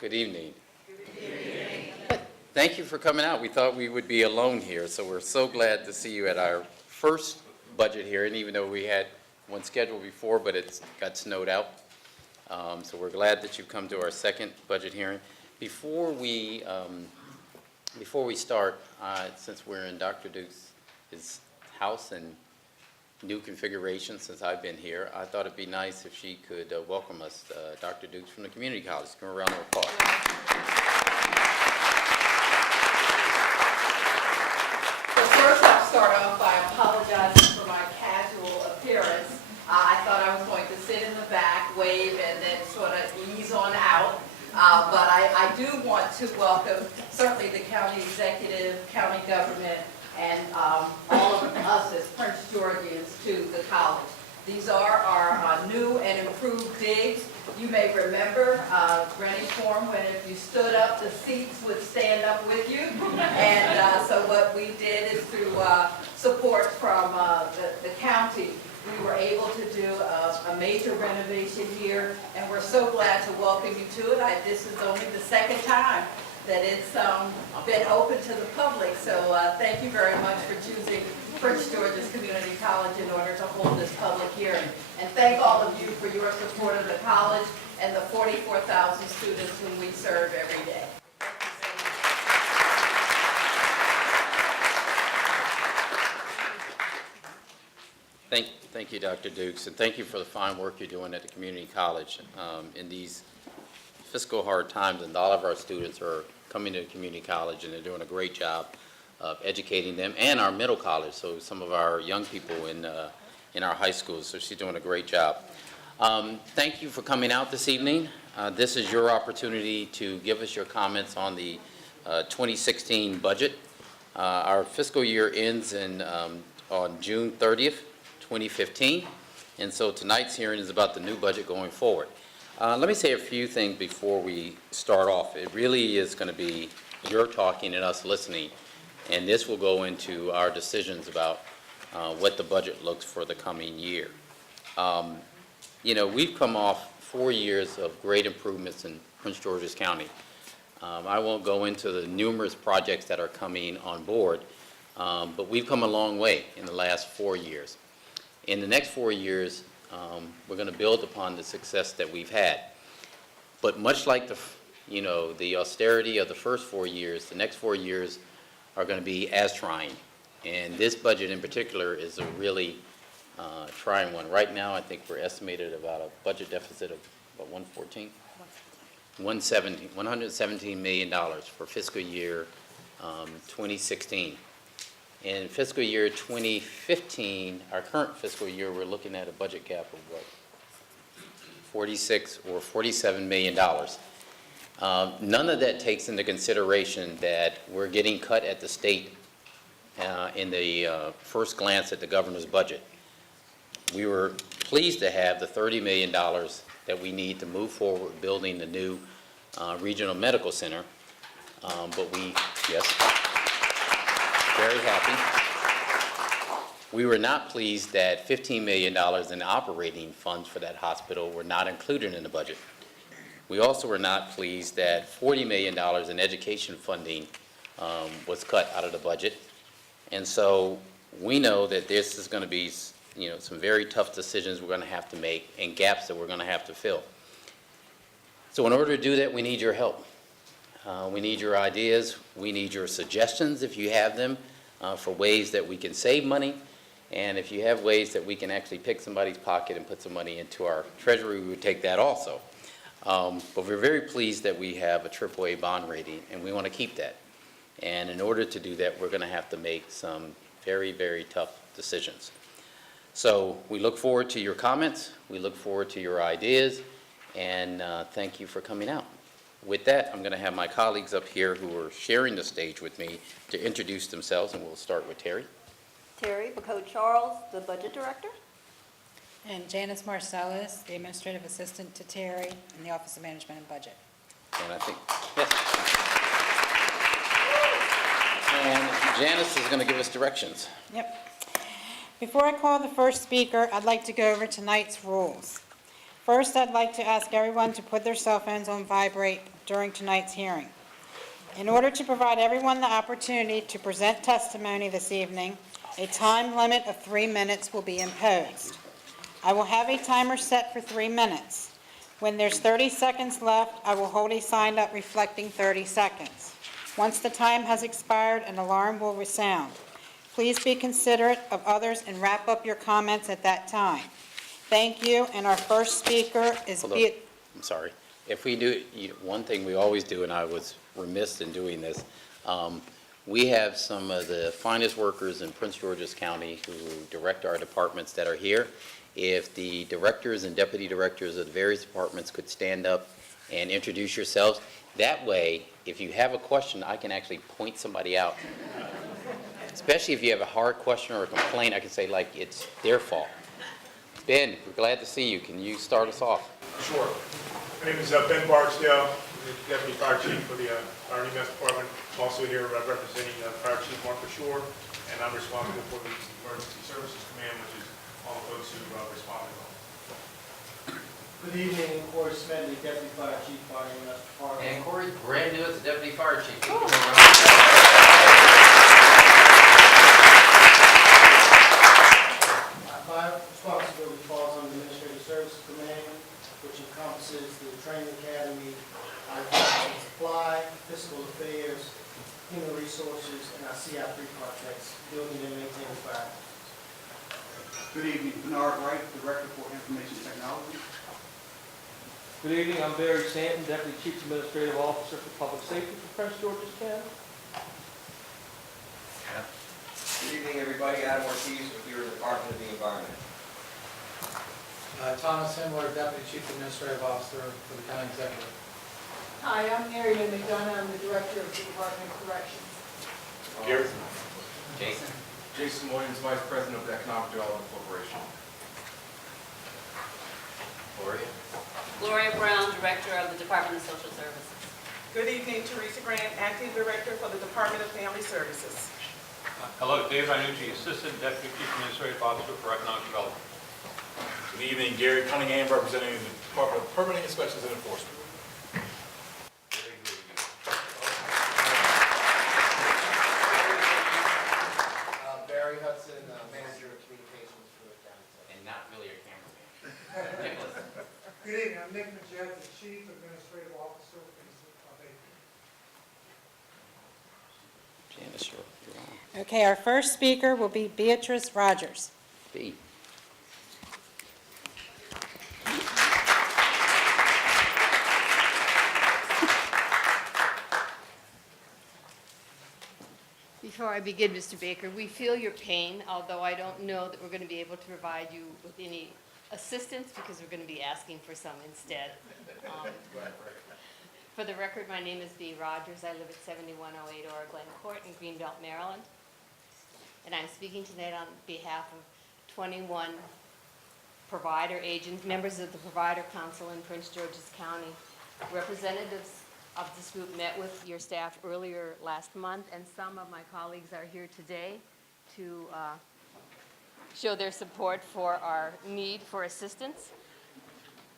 Good evening. Thank you for coming out. We thought we would be alone here, so we're so glad to see you at our first budget hearing, even though we had one scheduled before, but it got snowed out. So we're glad that you've come to our second budget hearing. Before we start, since we're in Dr. Duke's house and new configuration since I've been here, I thought it'd be nice if she could welcome us, Dr. Dukes from the Community College. Give her a round of applause. So first I'll start off by apologizing for my casual appearance. I thought I was going to sit in the back, wave, and then sort of ease on out. But I do want to welcome certainly the county executive, county government, and all of us as Prince Georgians to the college. These are our new and improved digs. You may remember Rennie Form, when if you stood up, the seats would stand up with you. And so what we did is through support from the county, we were able to do a major renovation here, and we're so glad to welcome you to it. This is only the second time that it's been open to the public, so thank you very much for choosing Prince George's Community College in order to hold this public hearing. And thank all of you for your support of the college and the 44,000 students whom we serve every day. Thank you, Dr. Dukes, and thank you for the fine work you're doing at the community college in these fiscal hard times. And all of our students are coming to the community college, and they're doing a great job of educating them, and our middle college. So some of our young people in our high schools. So she's doing a great job. Thank you for coming out this evening. This is your opportunity to give us your comments on the 2016 budget. Our fiscal year ends on June 30th. 2015, and so tonight's hearing is about the new budget going forward. Let me say a few things before we start off. It really is going to be your talking and us listening, and this will go into our decisions about what the budget looks for the coming year. You know, we've come off 4 years of great improvements in Prince George's County. I won't go into the numerous projects that are coming on board, but we've come a long way in the last 4 years. In the next 4 years, we're going to build upon the success that we've had. But much like the austerity of the first 4 years, the next 4 years are going to be as trying. And this budget in particular is a really trying one. Right now, I think we're estimated about a budget deficit of about $117 million for fiscal year 2016. In fiscal year 2015, our current fiscal year, we're looking at a budget gap of what? $46 or $47 million. None of that takes into consideration that we're getting cut at the state in the first glance at the governor's budget. We were pleased to have the $30 million that we need to move forward building the new regional medical center, but yes. Very happy. We were not pleased that $15 million in operating funds for that hospital were not included in the budget. We also were not pleased that $40 million in education funding was cut out of the budget. And so we know that this is going to be, some very tough decisions we're going to have to make and gaps that we're going to have to fill. So in order to do that, we need your help. We need your ideas. We need your suggestions, if you have them, for ways that we can save money. And if you have ways that we can actually pick somebody's pocket and put some money into our treasury, we would take that also. But we're very pleased that we have a AAA bond rating, and we want to keep that. And in order to do that, we're going to have to make some very, very tough decisions. So we look forward to your comments. We look forward to your ideas. And thank you for coming out. With that, I'm going to have my colleagues up here who are sharing the stage with me to introduce themselves, and we'll start with Terry. Terry Bacot-Charles, the Budget Director. And Janice Marcellus, the Administrative Assistant to Terry in the Office of Management and Budget. And I think, yes. And Janice is going to give us directions. Yep. Before I call the first speaker, I'd like to go over tonight's rules. First, I'd like to ask everyone to put their cell phones on vibrate during tonight's hearing. In order to provide everyone the opportunity to present testimony this evening, a time limit of 3 minutes will be imposed. I will have a timer set for 3 minutes. When there's 30 seconds left, I will hold a sign up reflecting 30 seconds. Once the time has expired, an alarm will resound. Please be considerate of others and wrap up your comments at that time. Thank you, and our first speaker is Hold on. I'm sorry. If we do, one thing we always do, and I was remiss in doing this, we have some of the finest workers in Prince George's County who direct our departments that are here. If the directors and deputy directors of the various departments could stand up and introduce yourselves, that way, if you have a question, I can actually point somebody out. Especially if you have a hard question or a complaint, I can say, like, it's their fault. Ben, we're glad to see you. Can you start us off? Sure. My name is Ben Barksdale, the Deputy Fire Chief for the Fire and EMS Department. I'm also here representing Fire Chief Mark Bashore, and I'm responsible for the Emergency Services Command, which is all the folks who respond to them. Good evening, Corey Smedley, Deputy Fire Chief, Fire and EMS Department. And Corey's brand new as the Deputy Fire Chief. My responsibility falls on the Administrative Services Command, which encompasses the Training Academy, our supply, fiscal affairs, human resources, and our CI3 projects, building and maintaining fire. Good evening, Bernard Wright, Director for Information Technology. Good evening, I'm Barry Stanton, Deputy Chief Administrative Officer for Public Safety for Prince George's County. Good evening, everybody. Adam Ortiz with your Department of the Environment. Thomas Himmler, Deputy Chief Administrative Officer for the County Executive. Hi, I'm Mary Lynn McDonough. I'm the Director of the Department of Corrections. Gary? Jason? Jason Williams, Vice President of the Economic Development Corporation. Gloria? Gloria Brown, Director of the Department of Social Services. Good evening, Teresa Grant, Acting Director for the Department of Family Services. Hello, Dave Iannucci, Assistant Deputy Chief Administrative Officer for Economic Development. Good evening, Gary Cunningham, representing the Department of Permitting Inspections and Enforcement. Barry Hudson, Manager of Communications for the county. And not really a cameraman. Nicholas? Good evening, I'm Nick Majette, the Chief Administrative Officer for Janice, you're on. Okay, our first speaker will be Beatrice Rogers. B. Before I begin, Mr. Baker, we feel your pain, although I don't know that we're going to be able to provide you with any assistance because we're going to be asking for some instead. For the record, my name is Bea Rogers. I live at 7108 Aura Glen Court in Greenbelt, Maryland. And I'm speaking tonight on behalf of 21 provider agents, members of the Provider Council in Prince George's County. Representatives of this group met with your staff earlier last month, and some of my colleagues are here today to show their support for our need for assistance.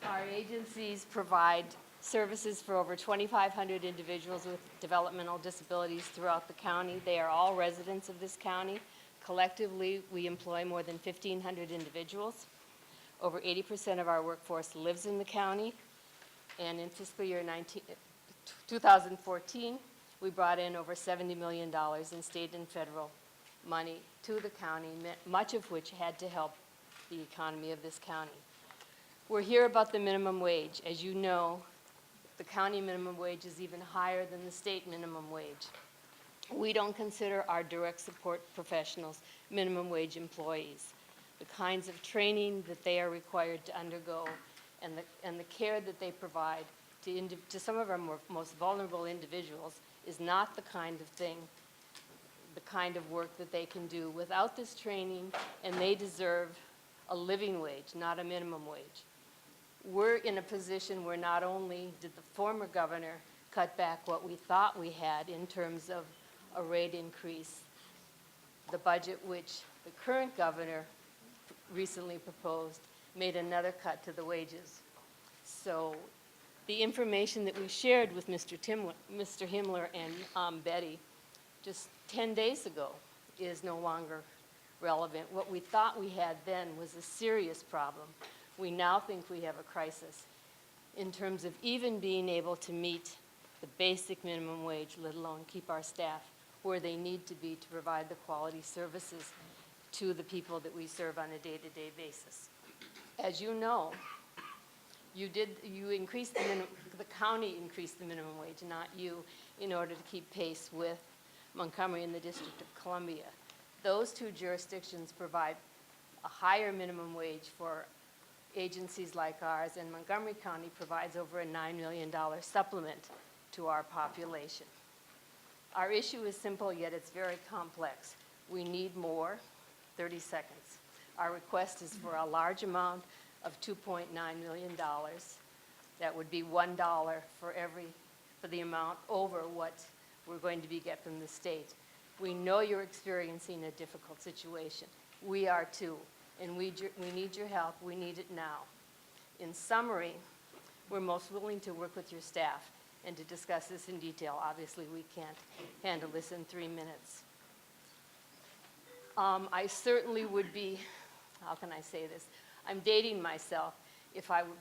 Our agencies provide services for over 2,500 individuals with developmental disabilities throughout the county. They are all residents of this county. Collectively, we employ more than 1,500 individuals. Over 80% of our workforce lives in the county. And in fiscal year 2014, we brought in over $70 million in state and federal money to the county, much of which had to help the economy of this county. We're here about the minimum wage. As you know, the county minimum wage is even higher than the state minimum wage. We don't consider our direct support professionals minimum wage employees. The kinds of training that they are required to undergo and the care that they provide to some of our most vulnerable individuals is not the kind of thing, the kind of work that they can do without this training, and they deserve a living wage, not a minimum wage. We're in a position where not only did the former governor cut back what we thought we had in terms of a rate increase, the budget which the current governor recently proposed made another cut to the wages So the information that we shared with Mr. Himmler and Betty just 10 days ago is no longer relevant. What we thought we had then was a serious problem. We now think we have a crisis in terms of even being able to meet the basic minimum wage, let alone keep our staff where they need to be to provide the quality services to the people that we serve on a day-to-day basis. As you know, you increased the county increased the minimum wage, not you, in order to keep pace with Montgomery and the District of Columbia. Those two jurisdictions provide a higher minimum wage for agencies like ours, and Montgomery County provides over a $9 million supplement to our population. Our issue is simple, yet it's very complex. We need more. 30 seconds. Our request is for a large amount of $2.9 million. That would be $1 for the amount over what we're going to get from the state. We know you're experiencing a difficult situation. We are too, and we need your help. We need it now. In summary, we're most willing to work with your staff and to discuss this in detail. Obviously, we can't handle this in 3 minutes. I certainly would be, how can I say this? I'm dating myself,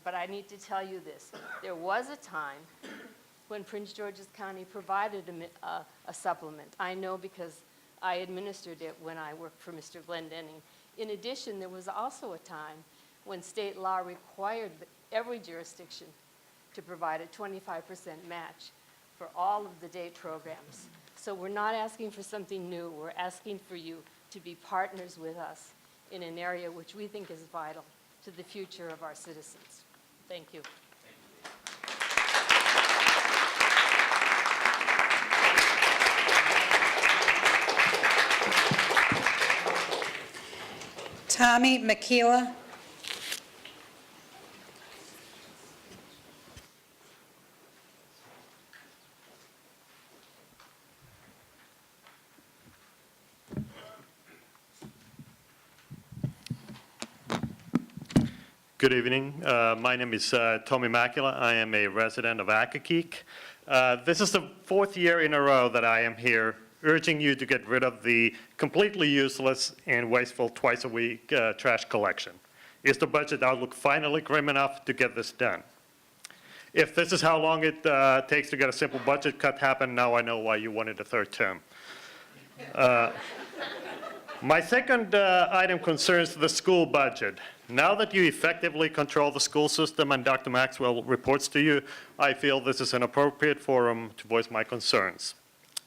but I need to tell you this. There was a time when Prince George's County provided a supplement. I know because I administered it when I worked for Mr. Glendenning. In addition, there was also a time when state law required every jurisdiction to provide a 25% match for all of the day programs. So we're not asking for something new. We're asking for you to be partners with us in an area which we think is vital to the future of our citizens. Thank you. Tommy McKeela. Good evening. My name is Tommy Makula. I am a resident of Accokeek. This is the 4th year in a row that I am here urging you to get rid of the completely useless and wasteful twice-a-week trash collection. Is the budget outlook finally grim enough to get this done? If this is how long it takes to get a simple budget cut happen, now I know why you wanted a 3rd term. My second item concerns the school budget. Now that you effectively control the school system and Dr. Maxwell reports to you, I feel this is an appropriate forum to voice my concerns.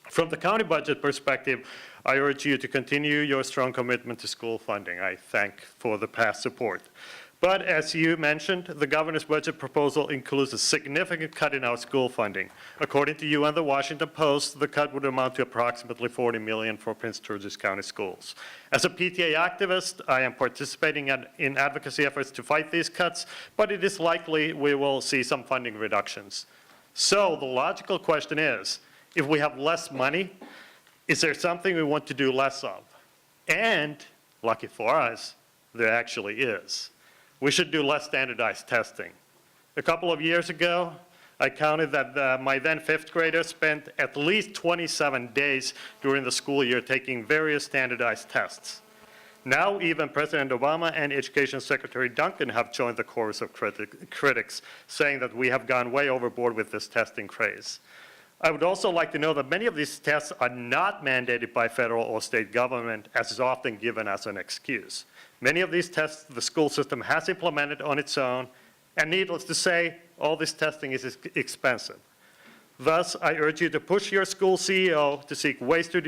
From the county budget perspective, I urge you to continue your strong commitment to school funding. I thank for the past support. But as you mentioned, the governor's budget proposal includes a significant cut in our school funding. According to you and the Washington Post, the cut would amount to approximately $40 million for Prince George's County schools. As a PTA activist, I am participating in advocacy efforts to fight these cuts, but it is likely we will see some funding reductions. So the logical question is, if we have less money, is there something we want to do less of? And, lucky for us, there actually is. We should do less standardized testing. A couple of years ago, I counted that my then 5th graders spent at least 27 days during the school year taking various standardized tests. Now even President Obama and Education Secretary Duncan have joined the chorus of critics, saying that we have gone way overboard with this testing craze. I would also like to know that many of these tests are not mandated by federal or state government, as is often given as an excuse. Many of these tests the school system has implemented on its own, and needless to say, all this testing is expensive. Thus, I urge you to push your school CEO to seek ways to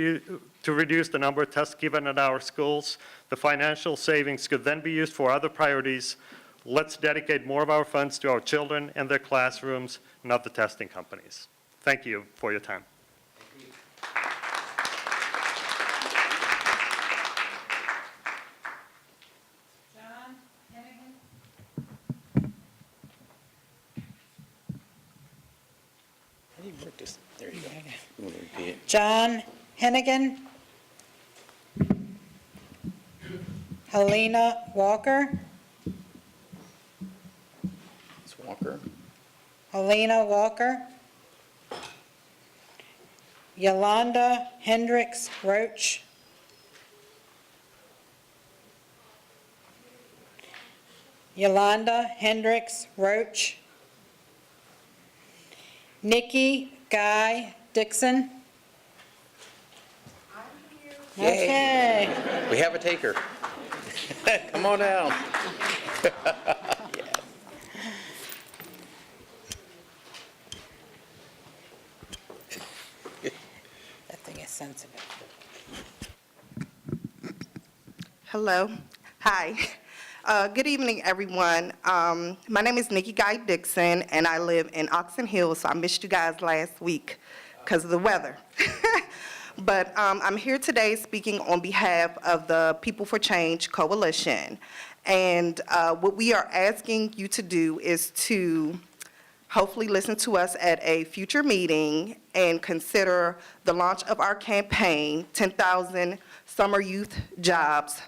reduce the number of tests given at our schools. The financial savings could then be used for other priorities. Let's dedicate more of our funds to our children and their classrooms, not the testing companies. Thank you for your time. There you go. You want to repeat it? John Hennigan. Helena Walker. That's what Walker. Alina Walker. Yolanda Hendricks Roach. Yolanda Hendricks Roach. Nikki Guy Dixon. Okay. We have a taker. Come on down. That thing is sensitive. Hello. Hi. Good evening, everyone. My name is Nikki Guy Dixon, and I live in Oxon Hill, so I missed you guys last week because of the weather. But I'm here today speaking on behalf of the People for Change Coalition. And what we are asking you to do is to hopefully listen to us at a future meeting and consider the launch of our campaign, 10,000 Summer Youth Jobs.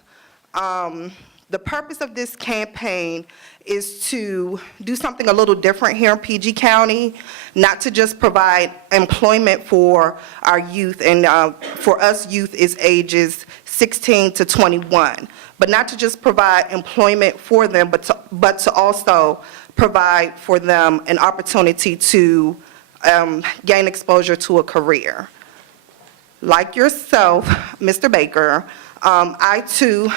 The purpose of this campaign is to do something a little different here in PG County, not to just provide employment for our youth, and for us, youth is ages 16 to 21, but not to just provide employment for them, but to also provide for them an opportunity to gain exposure to a career. Like yourself, Mr. Baker, I too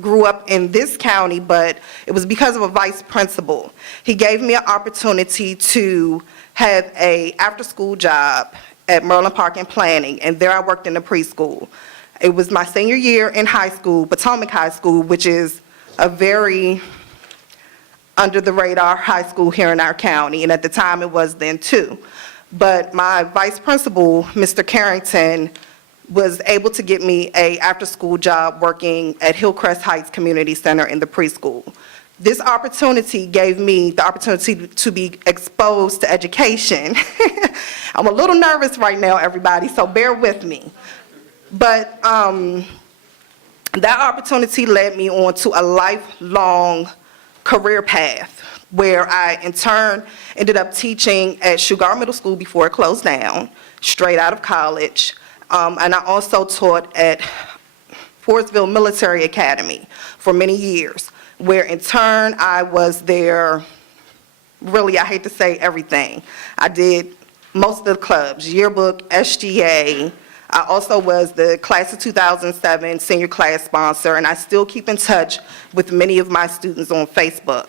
grew up in this county, but it was because of a vice principal. He gave me an opportunity to have a after-school job at Merlin Park in Planning, and there I worked in the preschool. It was my senior year in high school, Potomac High School, which is a very under-the-radar high school here in our county, and at the time it was then too. But my vice principal, Mr. Carrington, was able to get me a after-school job working at Hillcrest Heights Community Center in the preschool. This opportunity gave me the opportunity to be exposed to education. I'm a little nervous right now, everybody, so bear with me. But that opportunity led me on to a lifelong career path where I, in turn, ended up teaching at Sugar Middle School before it closed down, straight out of college. And I also taught at Forestville Military Academy for many years, where in turn I was there, really, I hate to say everything. I did most of the clubs, yearbook, SGA. I also was the class of 2007 senior class sponsor, and I still keep in touch with many of my students on Facebook.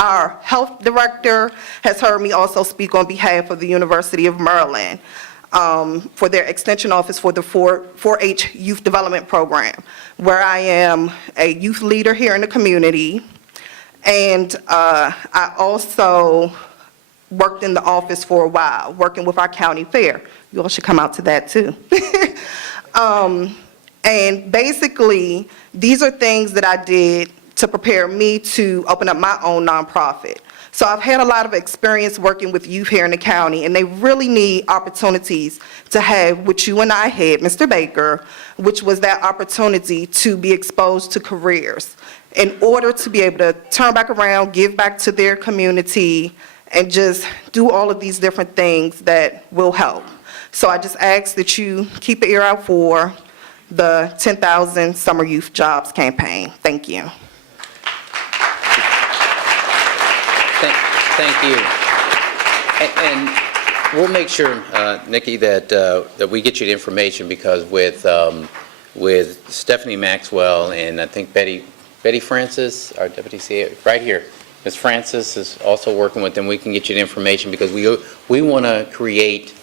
Our health director has heard me also speak on behalf of the University of Maryland for their extension office for the 4-H Youth Development Program, where I am a youth leader here in the community. And I also worked in the office for a while, working with our county fair. You all should come out to that too. And basically, these are things that I did to prepare me to open up my own nonprofit. So I've had a lot of experience working with youth here in the county, and they really need opportunities to have what you and I had, Mr. Baker, which was that opportunity to be exposed to careers in order to be able to turn back around, give back to their community, and just do all of these different things that will help. So I just ask that you keep an ear out for the 10,000 Summer Youth Jobs campaign. Thank you. Thank you. And we'll make sure, Nikki, that we get you the information, because with Stephanie Maxwell and I think Betty Francis, our deputy CA, right here, Ms. Francis is also working with them. We can get you the information because we want to create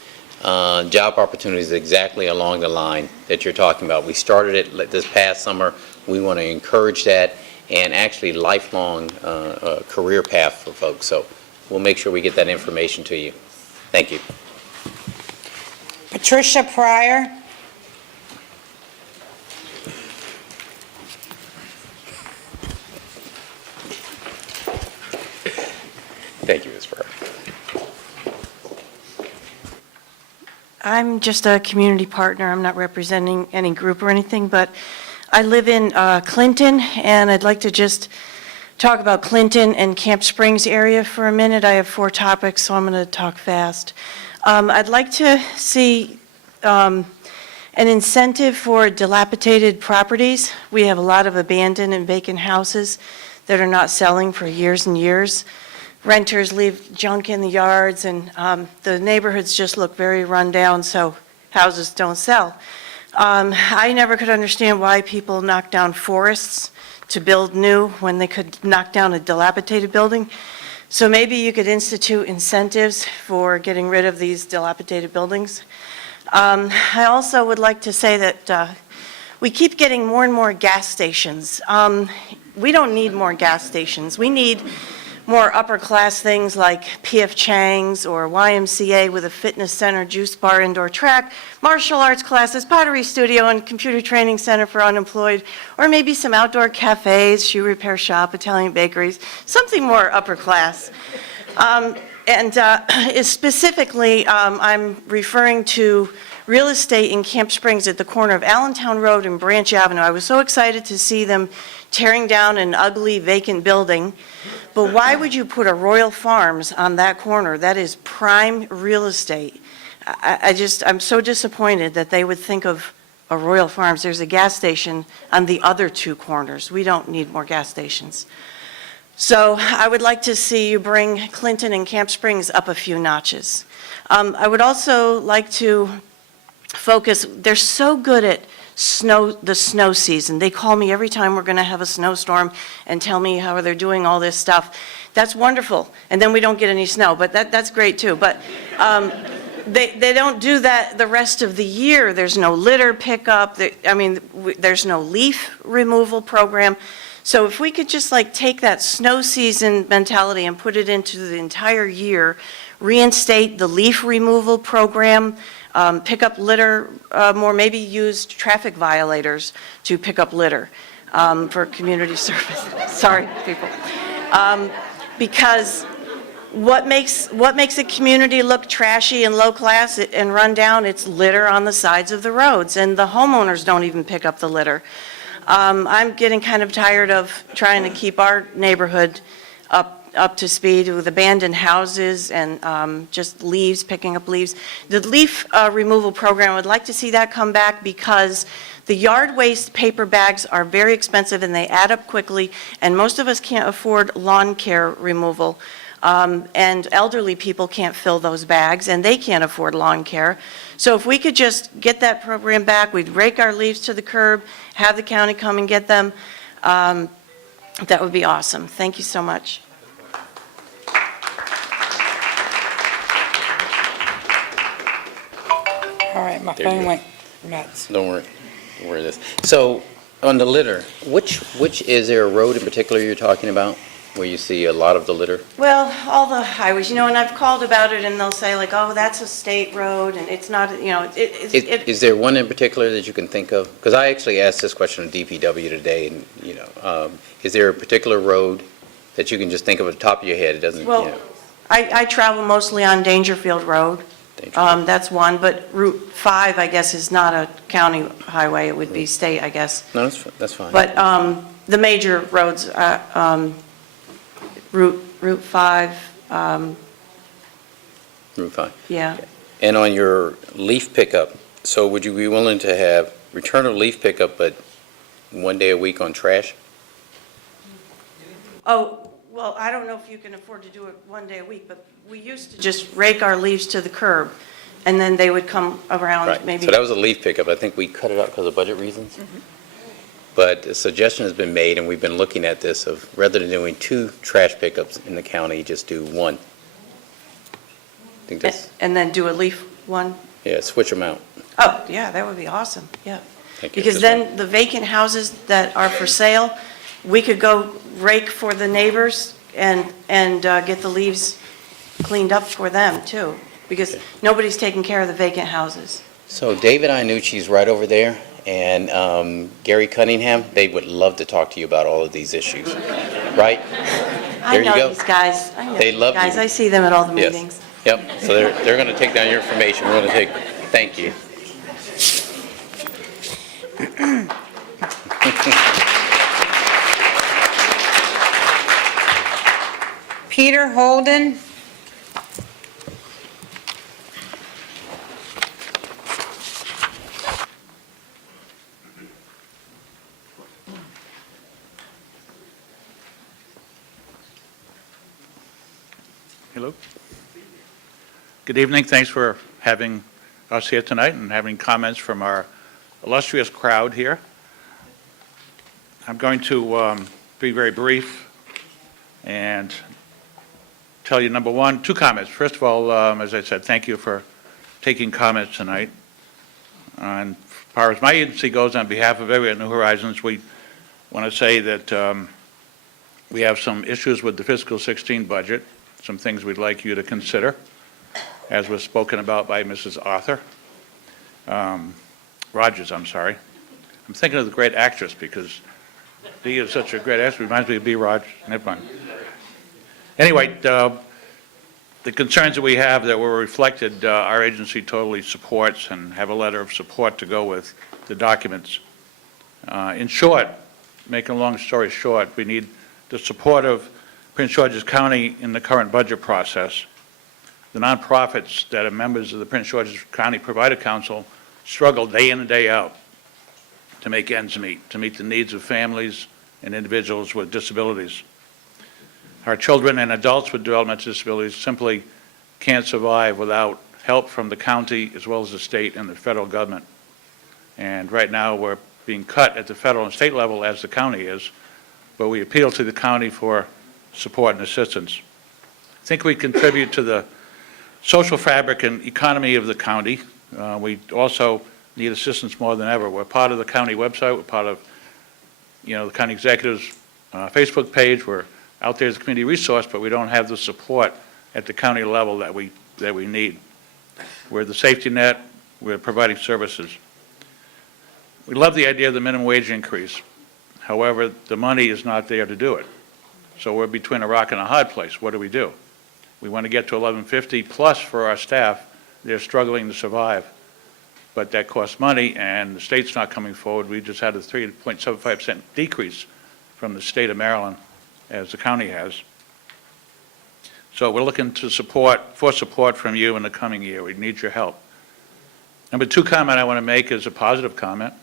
job opportunities exactly along the line that you're talking about. We started it this past summer. We want to encourage that and actually lifelong career path for folks. So we'll make sure we get that information to you. Thank you. Patricia Pryor. Thank you, Ms. Pryor. I'm just a community partner. I'm not representing any group or anything, but I live in Clinton, and I'd like to just talk about Clinton and Camp Springs area for a minute. I have 4 topics, so I'm going to talk fast. I'd like to see an incentive for dilapidated properties. We have a lot of abandoned and vacant houses that are not selling for years and years. Renters leave junk in the yards, and the neighborhoods just look very run down, so houses don't sell. I never could understand why people knock down forests to build new when they could knock down a dilapidated building. So maybe you could institute incentives for getting rid of these dilapidated buildings. I also would like to say that we keep getting more and more gas stations. We don't need more gas stations. We need more upper-class things like P.F. Chang's or YMCA with a fitness center, juice bar, indoor track, martial arts classes, pottery studio, and computer training center for unemployed, or maybe some outdoor cafes, shoe repair shop, Italian bakeries, something more upper-class. Specifically, I'm referring to real estate in Camp Springs at the corner of Allentown Road and Branch Avenue. I was so excited to see them tearing down an ugly vacant building. But why would you put a Royal Farms on that corner? That is prime real estate. I'm so disappointed that they would think of a Royal Farms. There's a gas station on the other 2 corners. We don't need more gas stations. So I would like to see you bring Clinton and Camp Springs up a few notches. I would also like to focus, they're so good at the snow season. They call me every time we're going to have a snowstorm and tell me how they're doing all this stuff. That's wonderful. And then we don't get any snow, but that's great too. But they don't do that the rest of the year. There's no litter pickup. There's no leaf removal program. So if we could just take that snow season mentality and put it into the entire year, reinstate the leaf removal program, pick up litter more, maybe use traffic violators to pick up litter for community service. Sorry, people. Because what makes a community look trashy and low class and run down? It's litter on the sides of the roads, and the homeowners don't even pick up the litter. I'm getting kind of tired of trying to keep our neighborhood up to speed with abandoned houses and just leaves, picking up leaves. The leaf removal program, I would like to see that come back because the yard waste paper bags are very expensive and they add up quickly, and most of us can't afford lawn care removal. And elderly people can't fill those bags, and they can't afford lawn care. So if we could just get that program back, we'd rake our leaves to the curb, have the county come and get them, that would be awesome. Thank you so much. All right, my There you phone go. went nuts. Don't worry. Don't worry this. So on the litter, which is there a road in particular you're talking about where you see a lot of the litter? Well, all the highways, and I've called about it, and they'll say oh, that's a state road, and it's not, Is there one in particular that you can think of? Because I actually asked this question to DPW today, and, is there a particular road that you can just think of at the top of your head? It doesn't, Well, I travel mostly on Dangerfield Road. That's one, but Route 5, I guess, is not a county highway. It would be state, I guess. No, that's fine. But the major roads, Route 5, Route 5. yeah. And on your leaf pickup, so would you be willing to have return of leaf pickup, but 1 day a week on trash? Oh, well, I don't know if you can afford to do it 1 day a week, but we used to just rake our leaves to the curb, and then they would come around Right. maybe. So that was a leaf pickup. I think we cut it out because of budget reasons. But a suggestion has been made, and we've been looking at this, of rather than doing 2 trash pickups in the county, just do 1. I think that's, And then do a leaf one? yeah, switch them out. Oh, yeah, that would be awesome, yeah. Thank you. Because then the vacant houses that are for sale, we could go rake for the neighbors and get the leaves cleaned up for them too, because nobody's taking care of the vacant houses. So David Iannucci's right over there, and Gary Cunningham, they would love to talk to you about all of these issues, right? I There you know go. these guys. I know They these love guys. you. I see them at all the Yes. meetings. Yep, so they're going to take down your information. We're going to thank you. Peter Holden. Hello. Good evening. Thanks for having us here tonight and having comments from our illustrious crowd here. I'm going to be very brief and tell you, number one, two comments. First of all, as I said, thank you for taking comments tonight. And as far as my agency goes, on behalf of everyone at New Horizons, we want to say that we have some issues with the fiscal 16 budget, some things we'd like you to consider, as was spoken about by Mrs. Rogers, I'm sorry. I'm thinking of the great actress because Dee is such a great actress. Reminds me of B. Rogers. Never mind. Anyway, the concerns that we have that were reflected, our agency totally supports and have a letter of support to go with the documents. In short, making a long story short, we need the support of Prince George's County in the current budget process. The nonprofits that are members of the Prince George's County Provider Council struggle day in and day out to make ends meet, to meet the needs of families and individuals with disabilities. Our children and adults with developmental disabilities simply can't survive without help from the county as well as the state and the federal government. And right now we're being cut at the federal and state level as the county is, but we appeal to the county for support and assistance. I think we contribute to the social fabric and economy of the county. We also need assistance more than ever. We're part of the county website. We're part of, the county executive's Facebook page. We're out there as a community resource, but we don't have the support at the county level that we need. We're the safety net. We're providing services. We love the idea of the minimum wage increase. However, the money is not there to do it. So we're between a rock and a hard place. What do? We want to get to $11.50 plus for our staff. They're struggling to survive. But that costs money, and the state's not coming forward. We just had a 3.75% decrease from the state of Maryland, as the county has. So we're looking for support from you in the coming year. We need your help. Number two comment I want to make is a positive comment.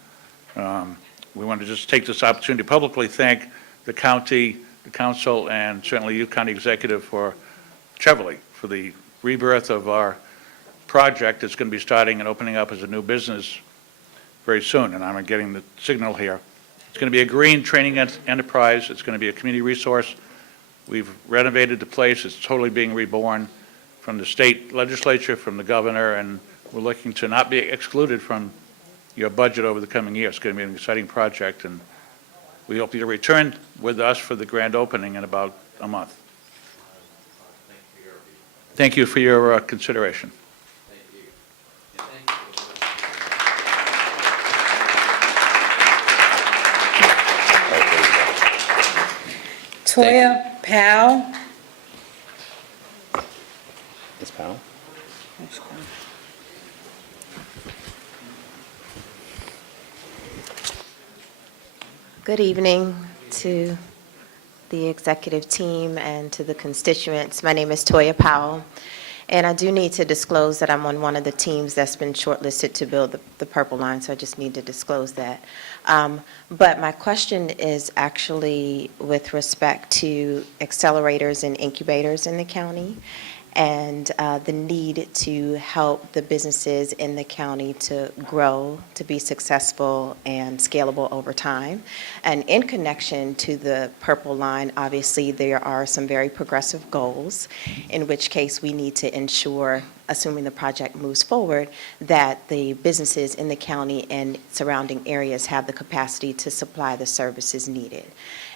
We want to just take this opportunity to publicly thank the county, the council, and certainly you, County Executive, for Cheverly, for the rebirth of our project that's going to be starting and opening up as a new business very soon, and I'm getting the signal here. It's going to be a green training enterprise. It's going to be a community resource. We've renovated the place. It's totally being reborn from the state legislature, from the governor, and we're looking to not be excluded from your budget over the coming year. It's going to be an exciting project, and we hope you to return with us for the grand opening in about a month. Thank you for your consideration. Toya Powell. Ms. Powell? Good evening to the executive team and to the constituents. My name is Toya Powell, and I do need to disclose that I'm on one of the teams that's been shortlisted to build the Purple Line, so I just need to disclose that. But my question is actually with respect to accelerators and incubators in the county and the need to help the businesses in the county to grow, to be successful and scalable over time. And in connection to the Purple Line, obviously there are some very progressive goals, in which case we need to ensure, assuming the project moves forward, that the businesses in the county and surrounding areas have the capacity to supply the services needed.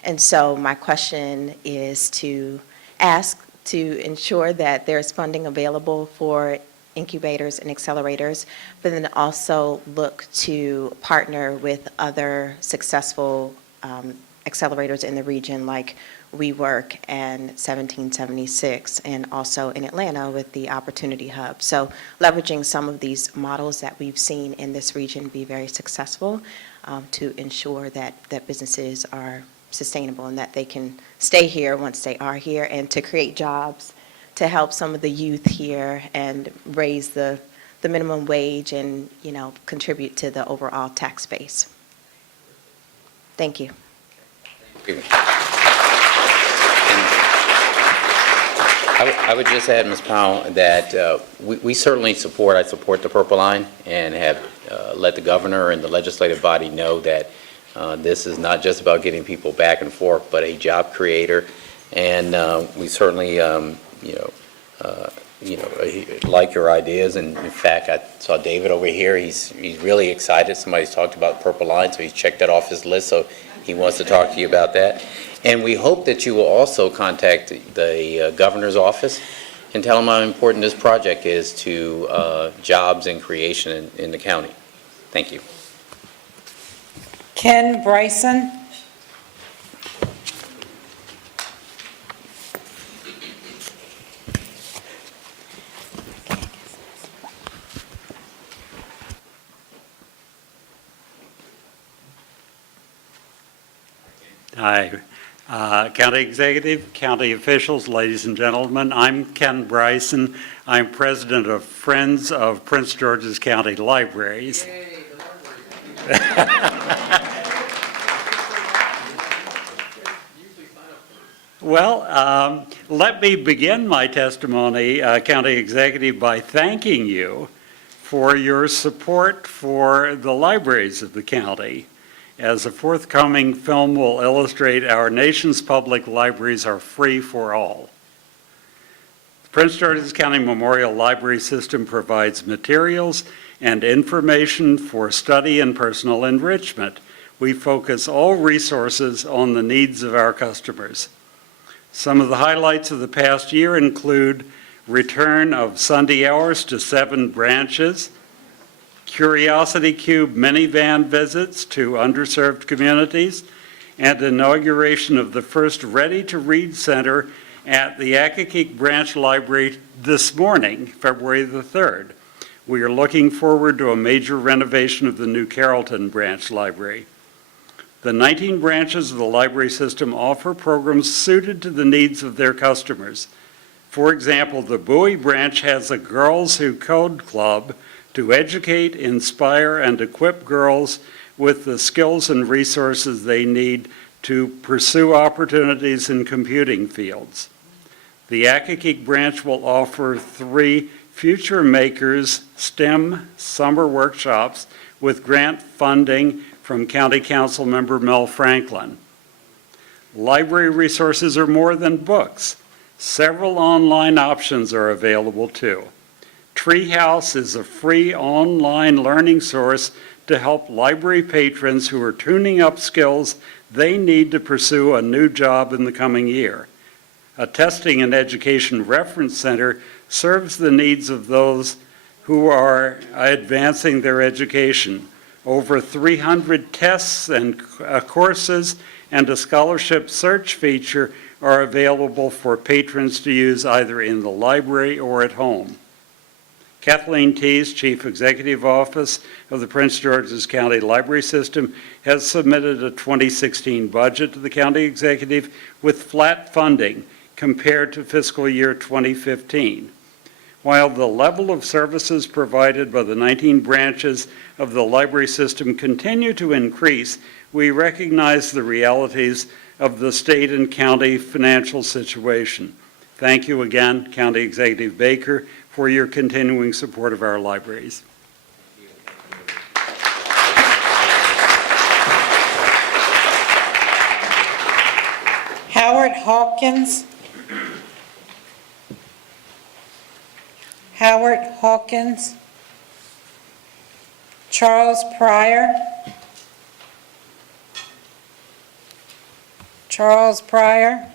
And so my question is to ask to ensure that there's funding available for incubators and accelerators, but then also look to partner with other successful accelerators in the region like WeWork and 1776, and also in Atlanta with the Opportunity Hub. So leveraging some of these models that we've seen in this region be very successful to ensure that businesses are sustainable and that they can stay here once they are here, and to create jobs to help some of the youth here and raise the minimum wage and, contribute to the overall tax base. Thank you. I would just add, Ms. Powell, that we certainly support the Purple Line, and have let the governor and the legislative body know that this is not just about getting people back and forth, but a job creator. And we certainly, like your ideas. And in fact, I saw David over here. He's really excited. Somebody's talked about Purple Line, so he's checked that off his list. So he wants to talk to you about that. And we hope that you will also contact the governor's office and tell them how important this project is to jobs and creation in the county. Thank you. Ken Bryson. Hi, County Executive, county officials, ladies and gentlemen. I'm Ken Bryson. I'm president of Friends of Prince George's County Libraries. Well, let me begin my testimony, County Executive, by thanking you for your support for the libraries of the county. As a forthcoming film will illustrate, our nation's public libraries are free for all. The Prince George's County Memorial Library System provides materials and information for study and personal enrichment. We focus all resources on the needs of our customers. Some of the highlights of the past year include return of Sunday hours to 7 branches, Curiosity Cube minivan visits to underserved communities, and inauguration of the first ready-to-read center at the Accokeek Branch Library this morning, February the 3rd. We are looking forward to a major renovation of the new Carrollton Branch Library. The 19 branches of the library system offer programs suited to the needs of their customers. For example, the Bowie branch has a Girls Who Code Club to educate, inspire, and equip girls with the skills and resources they need to pursue opportunities in computing fields. The Accokeek branch will offer 3 Future Makers STEM summer workshops with grant funding from County Council member Mel Franklin. Library resources are more than books. Several online options are available too. Treehouse is a free online learning source to help library patrons who are tuning up skills they need to pursue a new job in the coming year. A testing and education reference center serves the needs of those who are advancing their education. Over 300 tests and courses and a scholarship search feature are available for patrons to use either in the library or at home. Kathleen Tees, Chief Executive Office of the Prince George's County Library System, has submitted a 2016 budget to the County Executive with flat funding compared to fiscal year 2015. While the level of services provided by the 19 branches of the library system continue to increase, we recognize the realities of the state and county financial situation. Thank you again, County Executive Baker, for your continuing support of our libraries. Howard Hawkins. Howard Hawkins. Charles Pryor. Charles Pryor.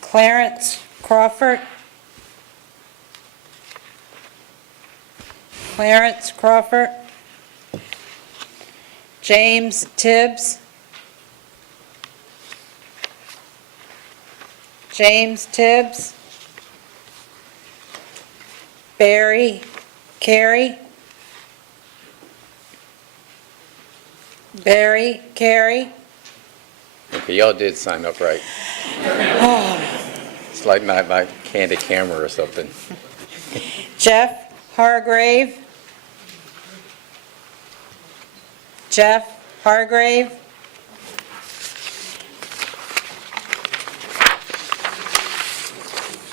Clarence Crawford. Clarence Crawford. James Tibbs. James Tibbs. Barry Carey. Barry Carey. Okay, y'all did sign up right. It's like my candid camera or something. Jeff Hargrave. Jeff Hargrave.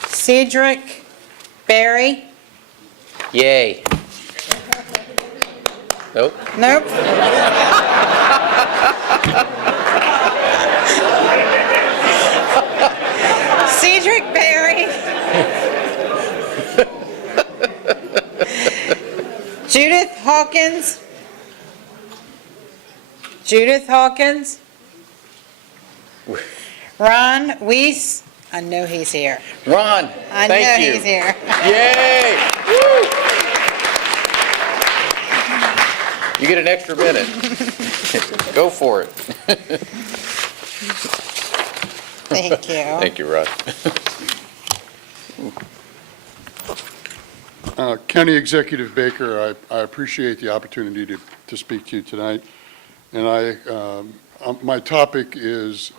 Cedric Barry. Yay. Nope. Nope. Cedric Barry. Judith Hawkins. Judith Hawkins. Ron Weiss. I know he's here. Ron, I thank know you. he's here. Yay! Woo! You get an extra minute. Go for it. Thank you. Thank you, Ron. County Executive Baker, I appreciate the opportunity to speak to you tonight. And my topic is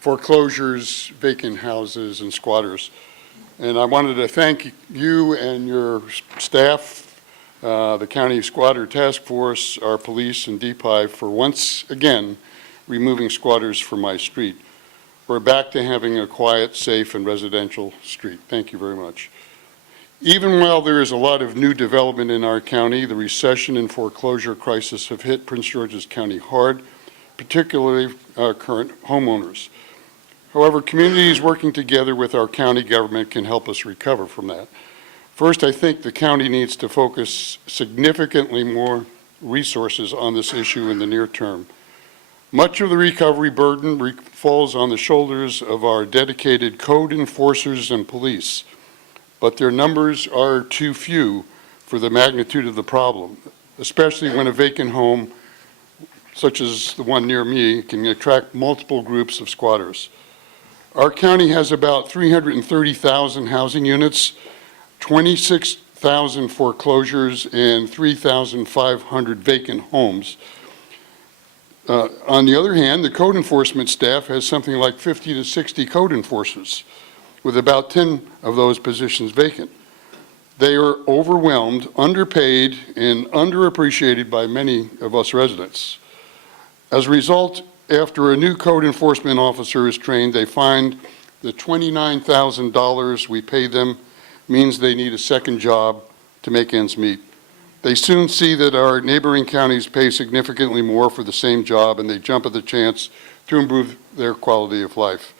foreclosures, vacant houses, and squatters. And I wanted to thank you and your staff, the County Squatter Task Force, our police, and DPI for once again removing squatters from my street. We're back to having a quiet, safe, and residential street. Thank you very much. Even while there is a lot of new development in our county, the recession and foreclosure crisis have hit Prince George's County hard, particularly current homeowners. However, communities working together with our county government can help us recover from that. First, I think the county needs to focus significantly more resources on this issue in the near term. Much of the recovery burden falls on the shoulders of our dedicated code enforcers and police, but their numbers are too few for the magnitude of the problem, especially when a vacant home, such as the one near me, can attract multiple groups of squatters. Our county has about 330,000 housing units, 26,000 foreclosures, and 3,500 vacant homes. On the other hand, the code enforcement staff has something like 50 to 60 code enforcers, with about 10 of those positions vacant. They are overwhelmed, underpaid, and underappreciated by many of us residents. As a result, after a new code enforcement officer is trained, they find the $29,000 we pay them means they need a second job to make ends meet. They soon see that our neighboring counties pay significantly more for the same job, and they jump at the chance to improve their quality of life.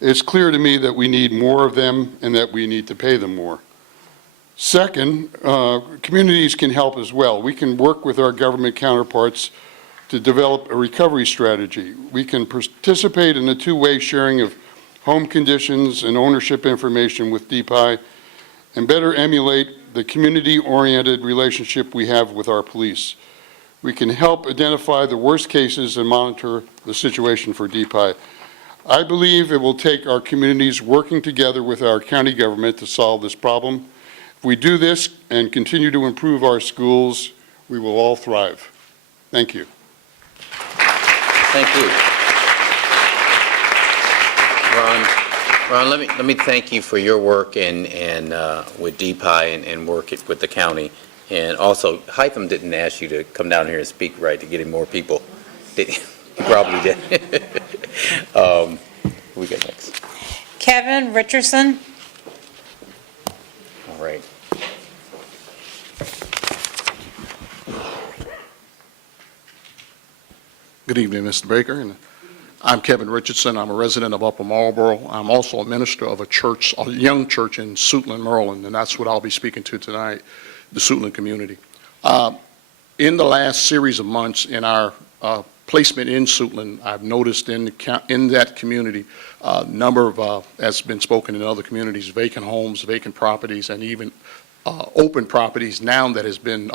It's clear to me that we need more of them and that we need to pay them more. Second, communities can help as well. We can work with our government counterparts to develop a recovery strategy. We can participate in a two-way sharing of home conditions and ownership information with DPI and better emulate the community-oriented relationship we have with our police. We can help identify the worst cases and monitor the situation for DPI. I believe it will take our communities working together with our county government to solve this problem. If we do this and continue to improve our schools, we will all thrive. Thank you. Thank you. Ron, let me thank you for your work and with DPI and work with the county. And also, Hytham didn't ask you to come down here and speak, right, to get him more people. He probably did. Who we got next? Kevin Richardson. All right. Good evening, Mr. Baker. And I'm Kevin Richardson. I'm a resident of Upper Marlboro. I'm also a minister of a church, a young church in Suitland, Maryland, and that's what I'll be speaking to tonight, the Suitland community. In the last series of months in our placement in Suitland, I've noticed in that community a number of, as been spoken in other communities, vacant homes, vacant properties, and even open properties now that has been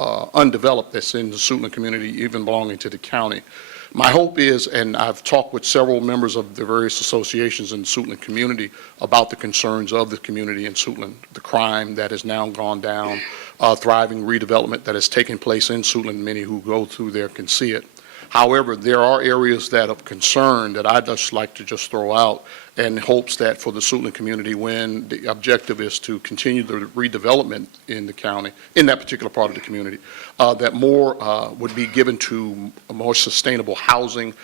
undeveloped that's in the Suitland community, even belonging to the county. My hope is, and I've talked with several members of the various associations in the Suitland community about the concerns of the community in Suitland, the crime that has now gone down, thriving redevelopment that has taken place in Suitland. Many who go through there can see it. However, there are areas that of concern that I'd just like to just throw out in hopes that for the Suitland community, when the objective is to continue the redevelopment in the county, in that particular part of the community, that more would be given to more sustainable housing.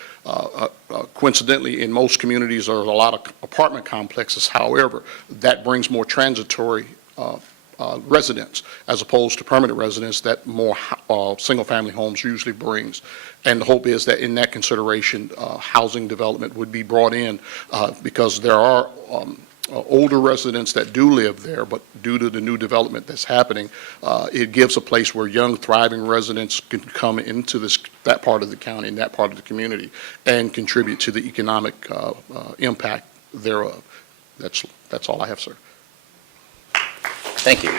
Coincidentally, in most communities, there are a lot of apartment complexes. However, that brings more transitory residents as opposed to permanent residents that more single-family homes usually brings. And the hope is that in that consideration, housing development would be brought in because there are older residents that do live there, but due to the new development that's happening, it gives a place where young, thriving residents can come into that part of the county and that part of the community and contribute to the economic impact thereof. That's all I have, sir. Thank you.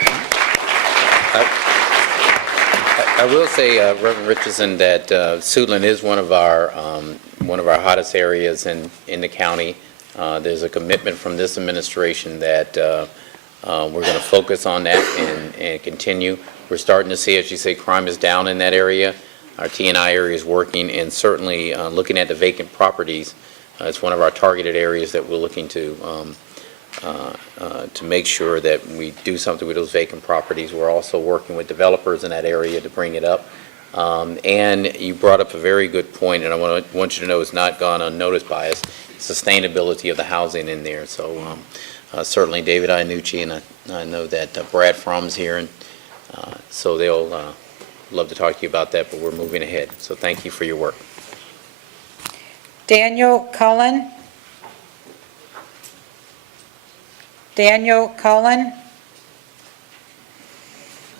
I will say, Reverend Richardson, that Suitland is one of our hottest areas in the county. There's a commitment from this administration that we're going to focus on that and continue. We're starting to see, as you say, crime is down in that area. Our T&I area is working, and certainly looking at the vacant properties, it's one of our targeted areas that we're looking to make sure that we do something with those vacant properties. We're also working with developers in that area to bring it up. And you brought up a very good point, and I want you to know it's not gone unnoticed by us, sustainability of the housing in there. So certainly David Iannucci, and I know that Brad Fromm's here, and so they'll love to talk to you about that, but we're moving ahead. So thank you for your work. Daniel Cullen. Daniel Cullen.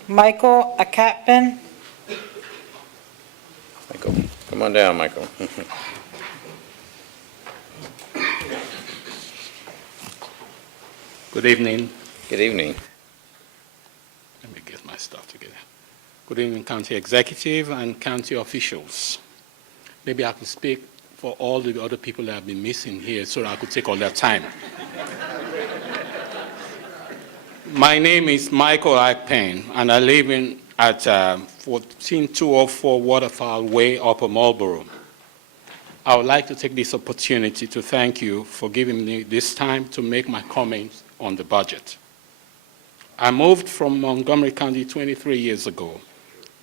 Michael Akatman. Michael, come on down, Michael. Good evening. Good evening. Let me get my stuff together. Good evening, county executive and county officials. Maybe I could speak for all the other people that have been missing here so that I could take all their time. My name is Michael Akpan, and I live at 14204 Waterfowl Way, Upper Marlboro. I would like to take this opportunity to thank you for giving me this time to make my comments on the budget. I moved from Montgomery County 23 years ago,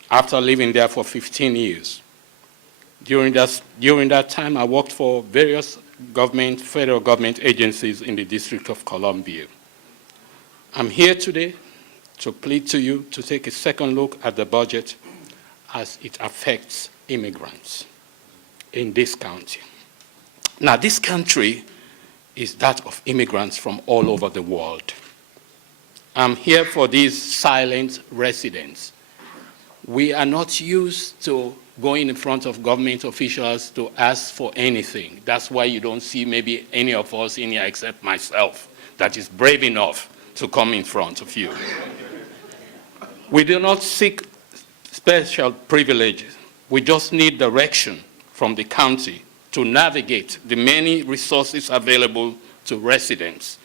after living there for 15 years. During that time, I worked for various federal government agencies in the District of Columbia. I'm here today to plead to you to take a second look at the budget as it affects immigrants in this county. Now, this country is that of immigrants from all over the world. I'm here for these silent residents. We are not used to going in front of government officials to ask for anything. That's why you don't see maybe any of us in here except myself that is brave enough to come in front of you. We do not seek special privileges. We just need direction from the county to navigate the many resources available to residents.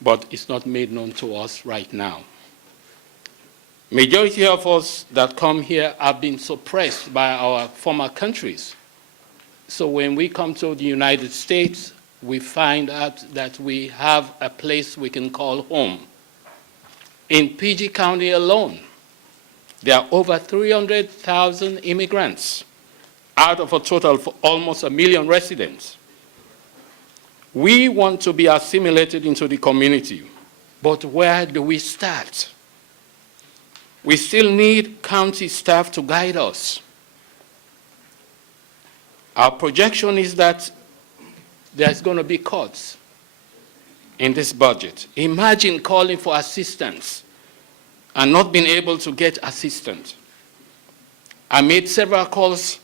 But it's not made known to us right now. Majority of us that come here have been suppressed by our former countries. So when we come to the United States, we find out that we have a place we can call home. In PG County alone, there are over 300,000 immigrants out of a total of almost 1 million residents. We want to be assimilated into the community, but where do we start? We still need county staff to guide us. Our projection is that there's going to be cuts in this budget. Imagine calling for assistance and not being able to get assistance. I made several calls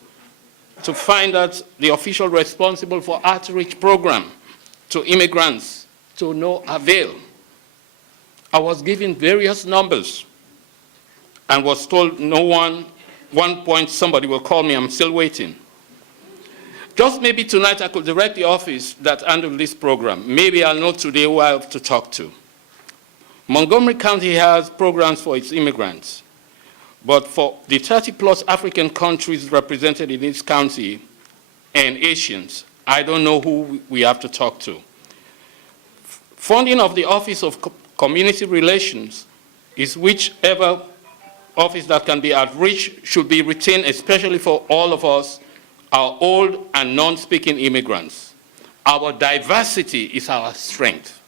to find out the official responsible for outreach program to immigrants to no avail. I was given various numbers and was told no one, one point somebody will call me, I'm still waiting. Just maybe tonight I could direct the office that handled this program. Maybe I'll know today who I have to talk to. Montgomery County has programs for its immigrants, But for the 30-plus African countries represented in this county and Asians, I don't know who we have to talk to. Funding of the Office of Community Relations is whichever office that can be outreach should be retained, especially for all of us, our old and non-speaking immigrants. Our diversity is our strength.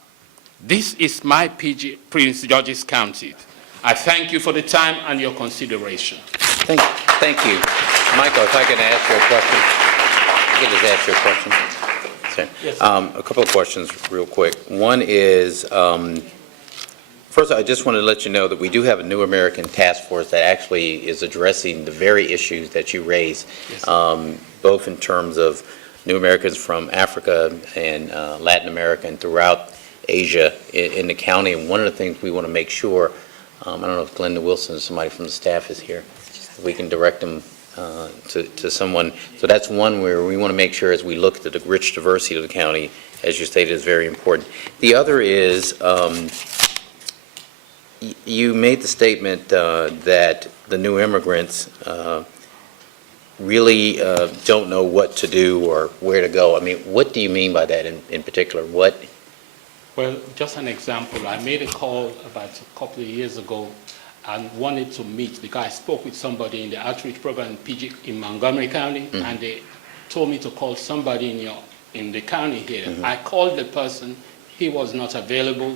This is my Prince George's County. I thank you for the time and your consideration. Thank you. Michael, if I could ask you a question. I could just ask you a question. Sorry. Yes. A couple of questions real quick. One is, first, I just wanted to let you know that we do have a New American Task Force that actually is addressing the very issues that you raise, both in terms of New Americans from Africa and Latin America and throughout Asia in the county. And one of the things we want to make sure, I don't know if Glenda Wilson or somebody from the staff is here, if we can direct them to someone. So that's one where we want to make sure as we look at the rich diversity of the county, as you stated, is very important. The other is, you made the statement that the new immigrants really don't know what to do or where to go. I mean, what do you mean by that in particular? What? Well, just an example. I made a call about a couple of years ago and wanted to meet because I spoke with somebody in the outreach program in Montgomery County, and they told me to call somebody in the county here. I called the person. He was not available,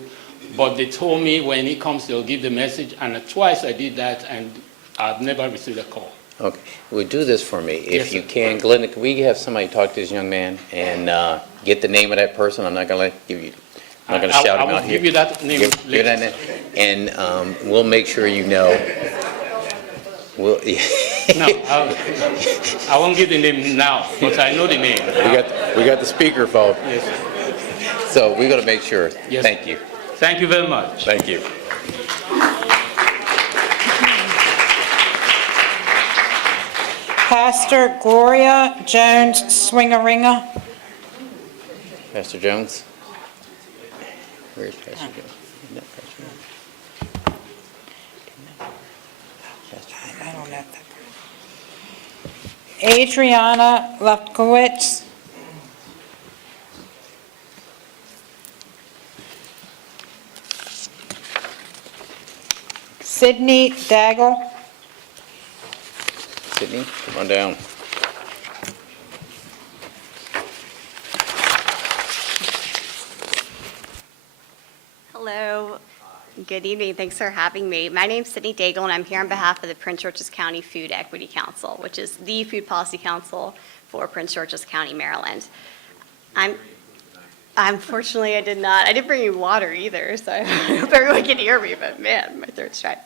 but they told me when he comes, they'll give the message, and twice I did that, and I've never received a call. Okay. Well, do this for me. If Yes, you sir. can, Glenda, can we have somebody talk to this young man and get the name of that person? I'm not going to give you. I'm not going to shout him I will out here. give you that name Give later. that name. And we'll make sure you know. We'll, No, I won't give the name now, but I know the name. we got the speakerphone. Yes, sir. So we're going to make sure. Yes. Thank you. Thank you very much. Thank you. Pastor Gloria Jones Swingeringa. Pastor Jones? Where's Pastor Jones? Isn't that Pastor Jones? I don't know. Adriana Lefkowitz. Sydney Daggle. Sydney, come on down. Hello. Good evening. Thanks for having me. My name's Sydney Daigle, and I'm here on behalf of the Prince George's County Food Equity Council, which is the food policy council for Prince George's County, Maryland. Unfortunately, I did not. I didn't bring you water either, so I hope everyone can hear me, but man, my throat's dry.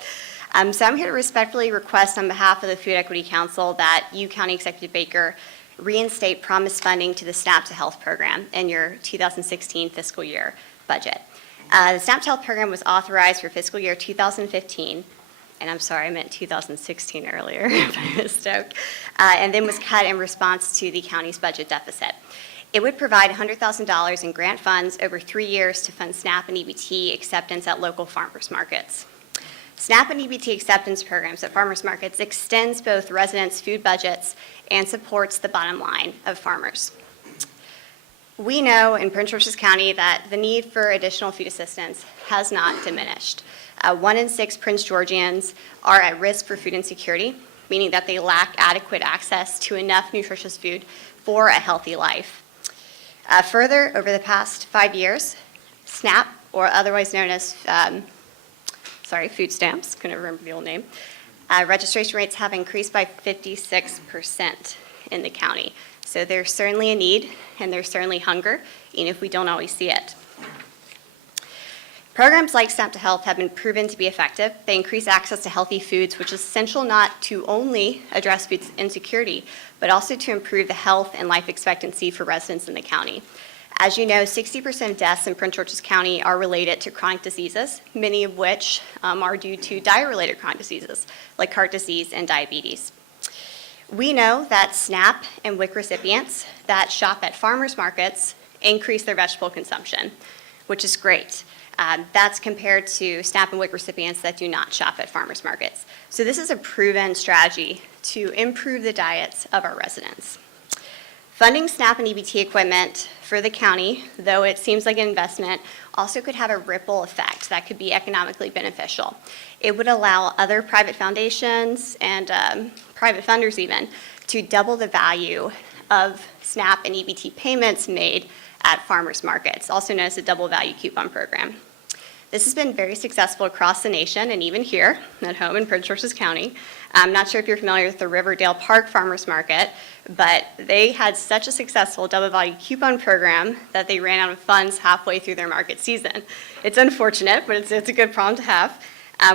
So I'm here to respectfully request on behalf of the Food Equity Council that you, County Executive Baker, reinstate promised funding to the SNAP to Health program in your 2016 fiscal year budget. The SNAP to Health program was authorized for fiscal year 2015, and I'm sorry, I meant 2016 earlier by mistake, and then was cut in response to the county's budget deficit. It would provide $100,000 in grant funds over 3 years to fund SNAP and EBT acceptance at local farmers markets. SNAP and EBT acceptance programs at farmers markets extends both residents' food budgets and supports the bottom line of farmers. We know in Prince George's County that the need for additional food assistance has not diminished. 1 in 6 Prince Georgians are at risk for food insecurity, meaning that they lack adequate access to enough nutritious food for a healthy life. Further, over the past 5 years, SNAP, or otherwise known as food stamps, couldn't remember the old name, registration rates have increased by 56% in the county. So there's certainly a need, and there's certainly hunger, even if we don't always see it. Programs like SNAP to Health have been proven to be effective. They increase access to healthy foods, which is essential not to only address food insecurity, but also to improve the health and life expectancy for residents in the county. As you know, 60% of deaths in Prince George's County are related to chronic diseases, many of which are due to diet-related chronic diseases, like heart disease and diabetes. We know that SNAP and WIC recipients that shop at farmers markets increase their vegetable consumption, which is great. That's compared to SNAP and WIC recipients that do not shop at farmers markets. So this is a proven strategy to improve the diets of our residents. Funding SNAP and EBT equipment for the county, though it seems like an investment, also could have a ripple effect that could be economically beneficial. It would allow other private foundations and private funders even to double the value of SNAP and EBT payments made at farmers markets, also known as the double value coupon program. This has been very successful across the nation and even here at home in Prince George's County. I'm not sure if you're familiar with the Riverdale Park Farmers Market, but they had such a successful double value coupon program that they ran out of funds halfway through their market season. It's unfortunate, but it's a good problem to have.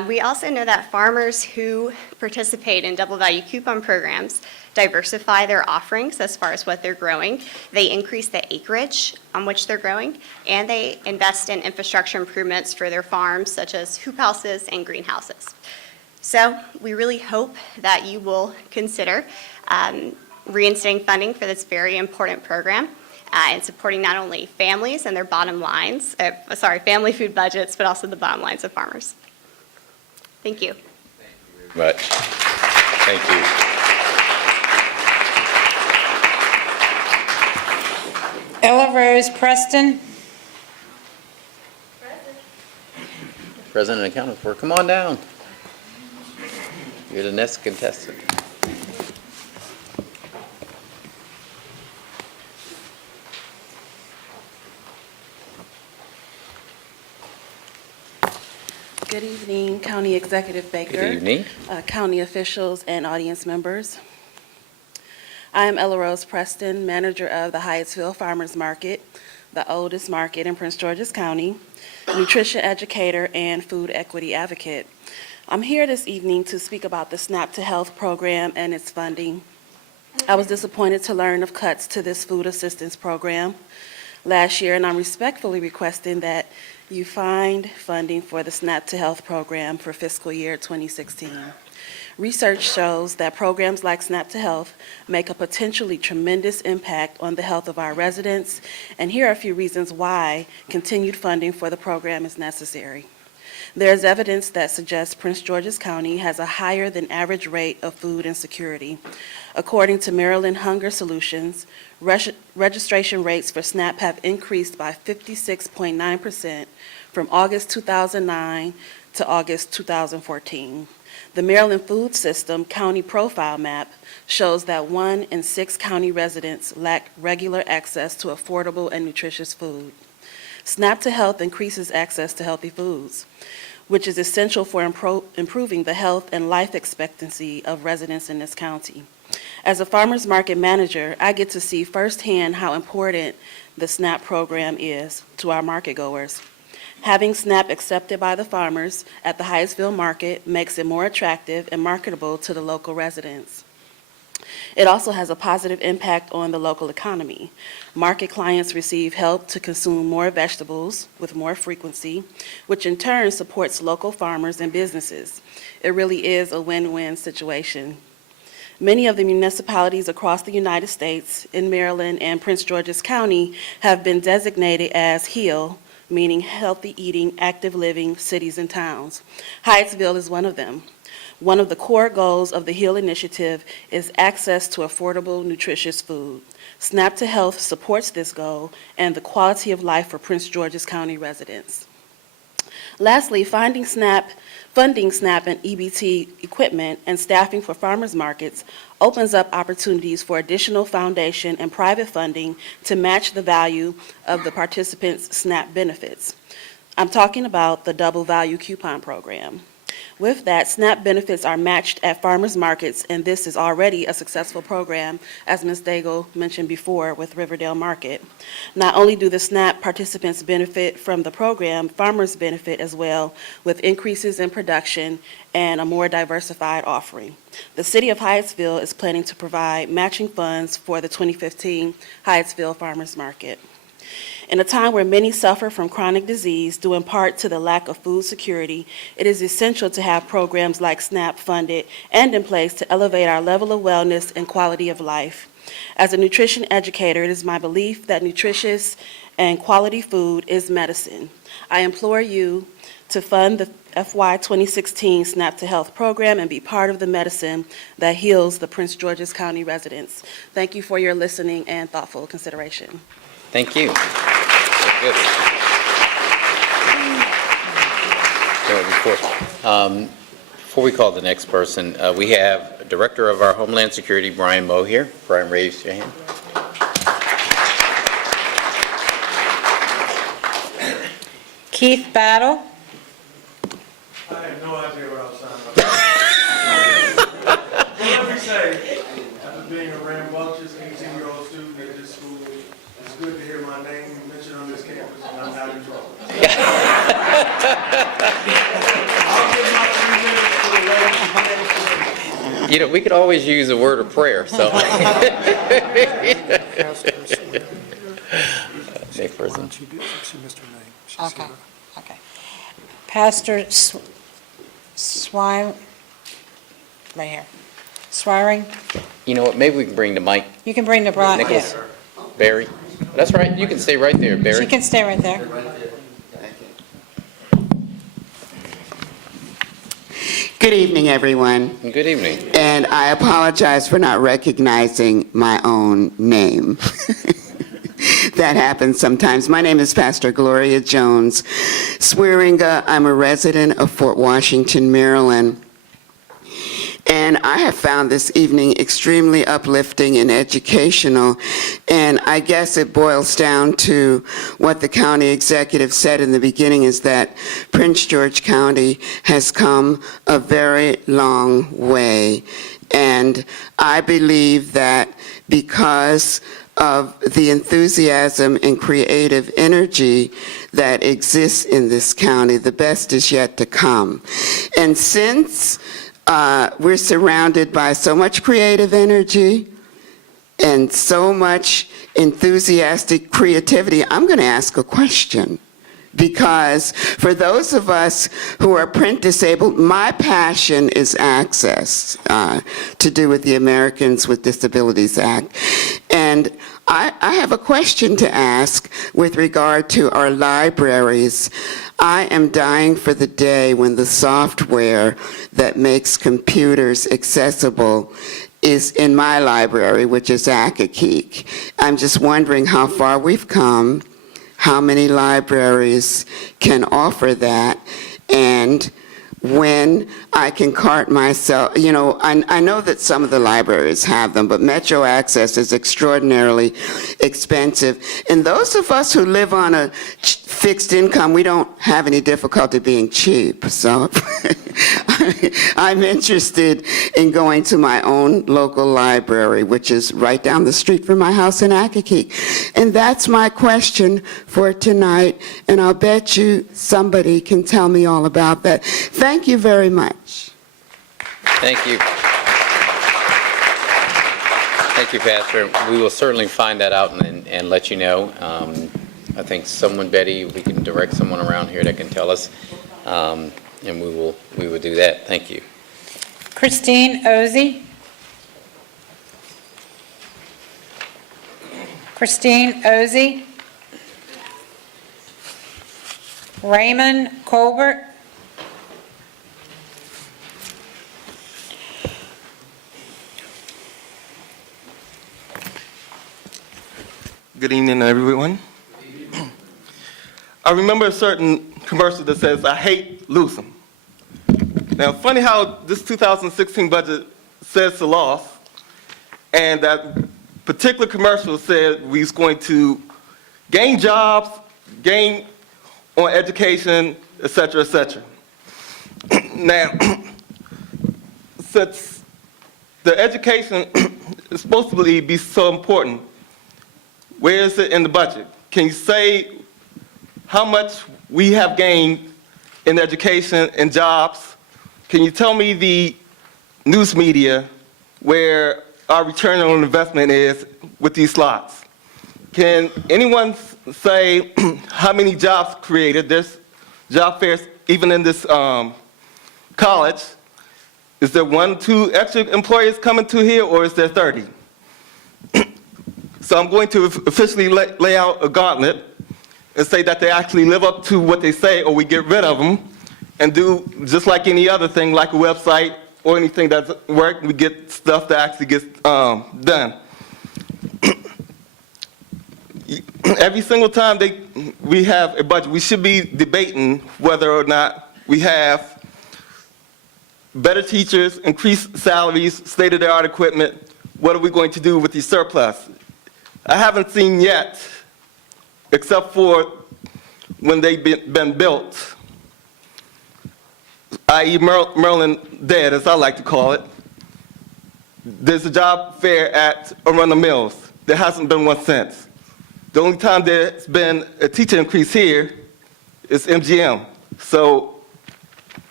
We also know that farmers who participate in double value coupon programs diversify their offerings as far as what they're growing. They increase the acreage on which they're growing, and they invest in infrastructure improvements for their farms, such as hoop houses and greenhouses. So we really hope that you will consider reinstating funding for this very important program and supporting not only families and their bottom lines, family food budgets, but also the bottom lines of farmers. Thank you. Much. Thank you. Ella Rose Preston. President accounted for. Come on down. You're the next contestant. Good evening, County Executive Baker. Good evening. County officials and audience members. I am Ella Rose Preston, manager of the Hyattsville Farmers Market, the oldest market in Prince George's County, nutrition educator, and food equity advocate. I'm here this evening to speak about the SNAP to Health program and its funding. I was disappointed to learn of cuts to this food assistance program last year, and I'm respectfully requesting that you find funding for the SNAP to Health program for fiscal year 2016. Research shows that programs like SNAP to Health make a potentially tremendous impact on the health of our residents, and here are a few reasons why continued funding for the program is necessary. There is evidence that suggests Prince George's County has a higher than average rate of food insecurity. According to Maryland Hunger Solutions, registration rates for SNAP have increased by 56.9% from August 2009 to August 2014. The Maryland Food System County Profile Map shows that 1 in 6 county residents lack regular access to affordable and nutritious food. SNAP to Health increases access to healthy foods, which is essential for improving the health and life expectancy of residents in this county. As a farmers market manager, I get to see firsthand how important the SNAP program is to our market goers. Having SNAP accepted by the farmers at the Hyattsville market makes it more attractive and marketable to the local residents. It also has a positive impact on the local economy. Market clients receive help to consume more vegetables with more frequency, which in turn supports local farmers and businesses. It really is a win-win situation. Many of the municipalities across the United States, in Maryland and Prince George's County, have been designated as HEAL, meaning healthy eating, active living cities and towns. Hyattsville is one of them. One of the core goals of the HEAL initiative is access to affordable, nutritious food. SNAP to Health supports this goal and the quality of life for Prince George's County residents. Lastly, funding SNAP and EBT equipment and staffing for farmers markets opens up opportunities for additional foundation and private funding to match the value of the participants' SNAP benefits. I'm talking about the double value coupon program. With that, SNAP benefits are matched at farmers markets, and this is already a successful program, as Ms. Daigle mentioned before with Riverdale Market. Not only do the SNAP participants benefit from the program, farmers benefit as well with increases in production and a more diversified offering. The City of Hyattsville is planning to provide matching funds for the 2015 Hyattsville Farmers Market. In a time where many suffer from chronic disease due in part to the lack of food security, it is essential to have programs like SNAP funded and in place to elevate our level of wellness and quality of life. As a nutrition educator, it is my belief that nutritious and quality food is medicine. I implore you to fund the FY 2016 SNAP to Health program and be part of the medicine that heals the Prince George's County residents. Thank you for your listening and thoughtful consideration. Thank you. Very good. Before we call the next person, we have Director of our Homeland Security, Brian Moe, here. Brian, raise your hand. Keith Battle. I have no idea what I was signing up for. So let me say, after being a rambunctious 18-year-old student at this school, it's good to hear my name mentioned on this campus, and I'm not in trouble. I'll give my 3 minutes to the lady. You know, we could always use a word of prayer, so. Next person. Okay, okay. Pastor Swine, right here. Swiring, You know what, maybe we can bring the mic, you can bring the bride. Nicholas, Barry. That's right, you can stay right there, She Barry. can stay right there. Good evening, everyone. Good evening. And I apologize for not recognizing my own name. That happens sometimes. My name is Pastor Gloria Jones Swearinga. I'm a resident of Fort Washington, Maryland. And I have found this evening extremely uplifting and educational. And I guess it boils down to what the county executive said in the beginning, is that Prince George County has come a very long way. And I believe that because of the enthusiasm and creative energy that exists in this county, the best is yet to come. And since we're surrounded by so much creative energy and so much enthusiastic creativity, I'm going to ask a question. Because for those of us who are print disabled, my passion is access, to do with the Americans with Disabilities Act. And I have a question to ask with regard to our libraries. I am dying for the day when the software that makes computers accessible is in my library, which is Accokeek. I'm just wondering how far we've come, how many libraries can offer that, and when I can cart myself, you know, I know that some of the libraries have them, but Metro Access is extraordinarily expensive. And those of us who live on a fixed income, we don't have any difficulty being cheap. So I'm interested in going to my own local library, which is right down the street from my house in Accokeek. And that's my question for tonight, and I'll bet you somebody can tell me all about that. Thank you very much. Thank you. Thank you, Pastor. We will certainly find that out and let you know. I think someone, Betty, we can direct someone around here that can tell us, and we will do that. Thank you. Christine Ozzie. Christine Ozzie. Raymond Colbert. Good evening, everyone. I remember a certain commercial that says, "I hate losing." Now, funny how this 2016 budget says the loss, and that particular commercial said we was going to gain jobs, gain on education, et cetera, et cetera. Now, since the education is supposed to be so important, where is it in the budget? Can you say how much we have gained in education and jobs? Can you tell me the news media where our return on investment is with these slots? Can anyone say how many jobs created? There's job fairs even in this college. Is there 1, 2 extra employees coming to here, or is there 30? So I'm going to officially lay out a gauntlet. and say that they actually live up to what they say, or we get rid of them and do just like any other thing, like a website or anything that's work, we get stuff that actually gets done. Every single time we have a budget, we should be debating whether or not we have better teachers, increased salaries, state-of-the-art equipment. What are we going to do with the surplus? I haven't seen yet, except for when they've been built, i.e. Merlin dead, as I like to call it. There's a job fair at Arundel Mills. There hasn't been one since. The only time there's been a teacher increase here is MGM. So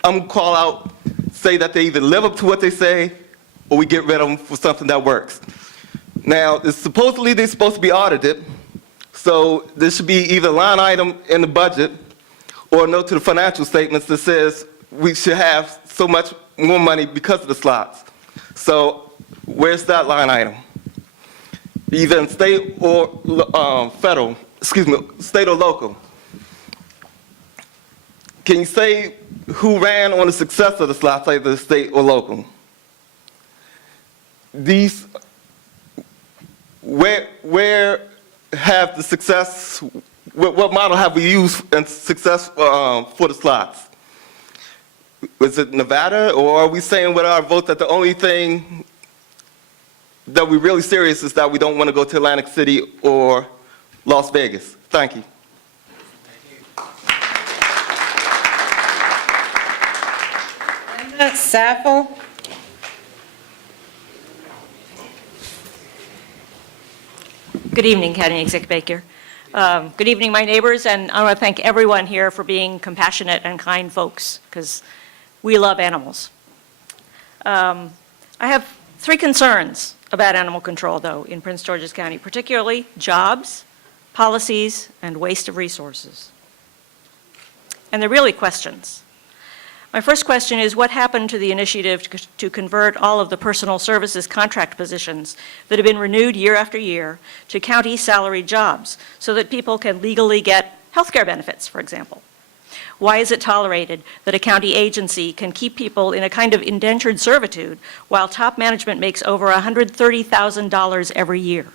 I'm going to call out, say that they either live up to what they say or we get rid of them for something that works. Now, supposedly they're supposed to be audited, so there should be either a line item in the budget or a note to the financial statements that says we should have so much more money because of the slots. So where's that line item? Either in state or federal, state or local. Can you say who ran on the success of the slots, either state or local? These, where have the success, what model have we used in success for the slots? Was it Nevada, or are we saying with our vote that the only thing that we're really serious is that we don't want to go to Atlantic City or Las Vegas? Thank you. Linda Saffel. Good evening, County Executive Baker. Good evening, my neighbors, and I want to thank everyone here for being compassionate and kind folks, because we love animals. I have 3 concerns about animal control, though, in Prince George's County, particularly jobs, policies, and waste of resources. And they're really questions. My first question is, what happened to the initiative to convert all of the personal services contract positions that have been renewed year after year to county salaried jobs so that people can legally get health care benefits, for example? Why is it tolerated that a county agency can keep people in a kind of indentured servitude while top management makes over $130,000 every year?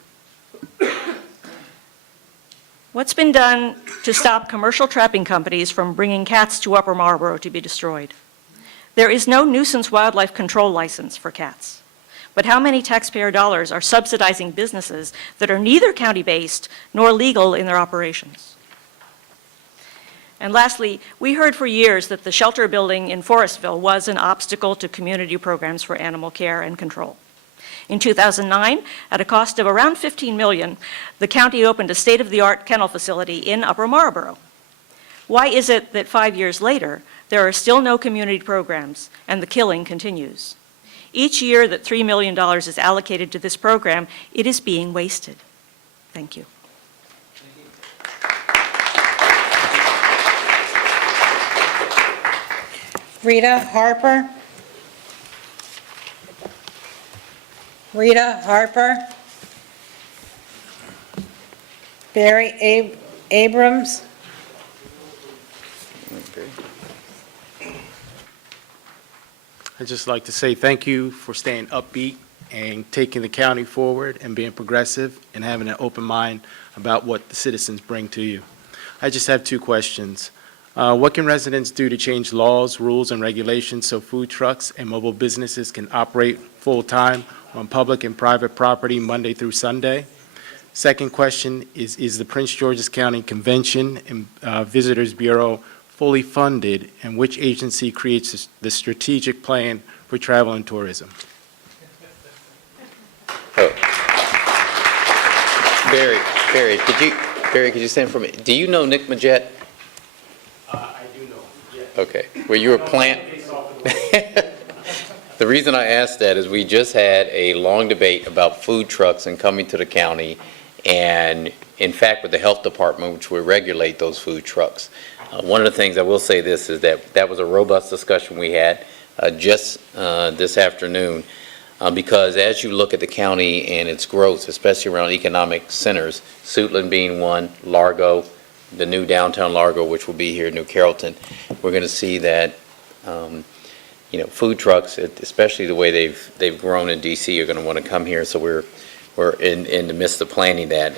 What's been done to stop commercial trapping companies from bringing cats to Upper Marlboro to be destroyed? There is no nuisance wildlife control license for cats. But how many taxpayer dollars are subsidizing businesses that are neither county-based nor legal in their operations? And lastly, we heard for years that the shelter building in Forestville was an obstacle to community programs for animal care and control. In 2009, at a cost of around $15 million, the county opened a state-of-the-art kennel facility in Upper Marlboro. Why is it that 5 years later, there are still no community programs and the killing continues? Each year that $3 million is allocated to this program, it is being wasted. Thank you. Rita Harper. Rita Harper. Barry Abrams. I'd just like to say thank you for staying upbeat and taking the county forward and being progressive and having an open mind about what the citizens bring to you. I just have 2 questions. What can residents do to change laws, rules, and regulations so food trucks and mobile businesses can operate full-time on public and private property Monday through Sunday? Second question is the Prince George's County Convention and Visitors Bureau fully funded, and which agency creates the strategic plan for travel and tourism? Barry, could you stand for me? Do you know Nick Majette? I do know, yes. Okay. Were you a plant? The reason I asked that is we just had a long debate about food trucks and coming to the county, and in fact, with the health department, which will regulate those food trucks. One of the things I will say this is that was a robust discussion we had just this afternoon, because as you look at the county and its growth, especially around economic centers, Suitland being one, Largo, the new downtown Largo, which will be here in New Carrollton, we're going to see that, food trucks, especially the way they've grown in DC, are going to want to come here. So we're in the midst of planning that.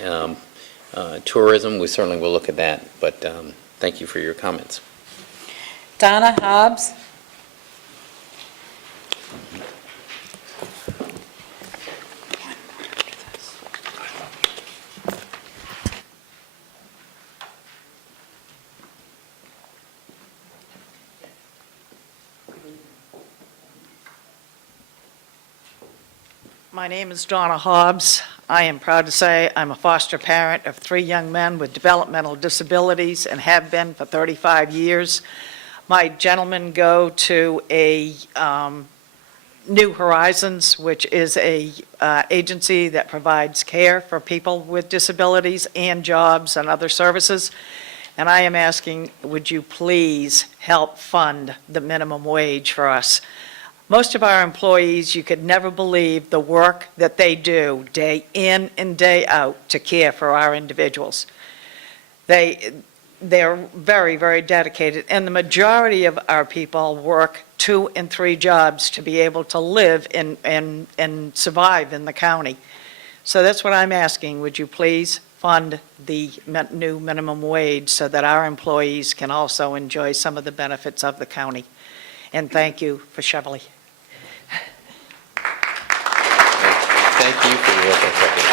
Tourism, we certainly will look at that. But thank you for your comments. Donna Hobbs. My name is Donna Hobbs. I am proud to say I'm a foster parent of 3 young men with developmental disabilities and have been for 35 years. My gentlemen go to a New Horizons, which is a agency that provides care for people with disabilities and jobs and other services. And I am asking, would you please help fund the minimum wage for us? Most of our employees, you could never believe the work that they do day in and day out to care for our individuals. They're very, very dedicated, and the majority of our people work 2 and 3 jobs to be able to live and survive in the county. So that's what I'm asking. Would you please fund the new minimum wage so that our employees can also enjoy some of the benefits of the county? And thank you for Chevrolet. Thank you for your work on Chevrolet.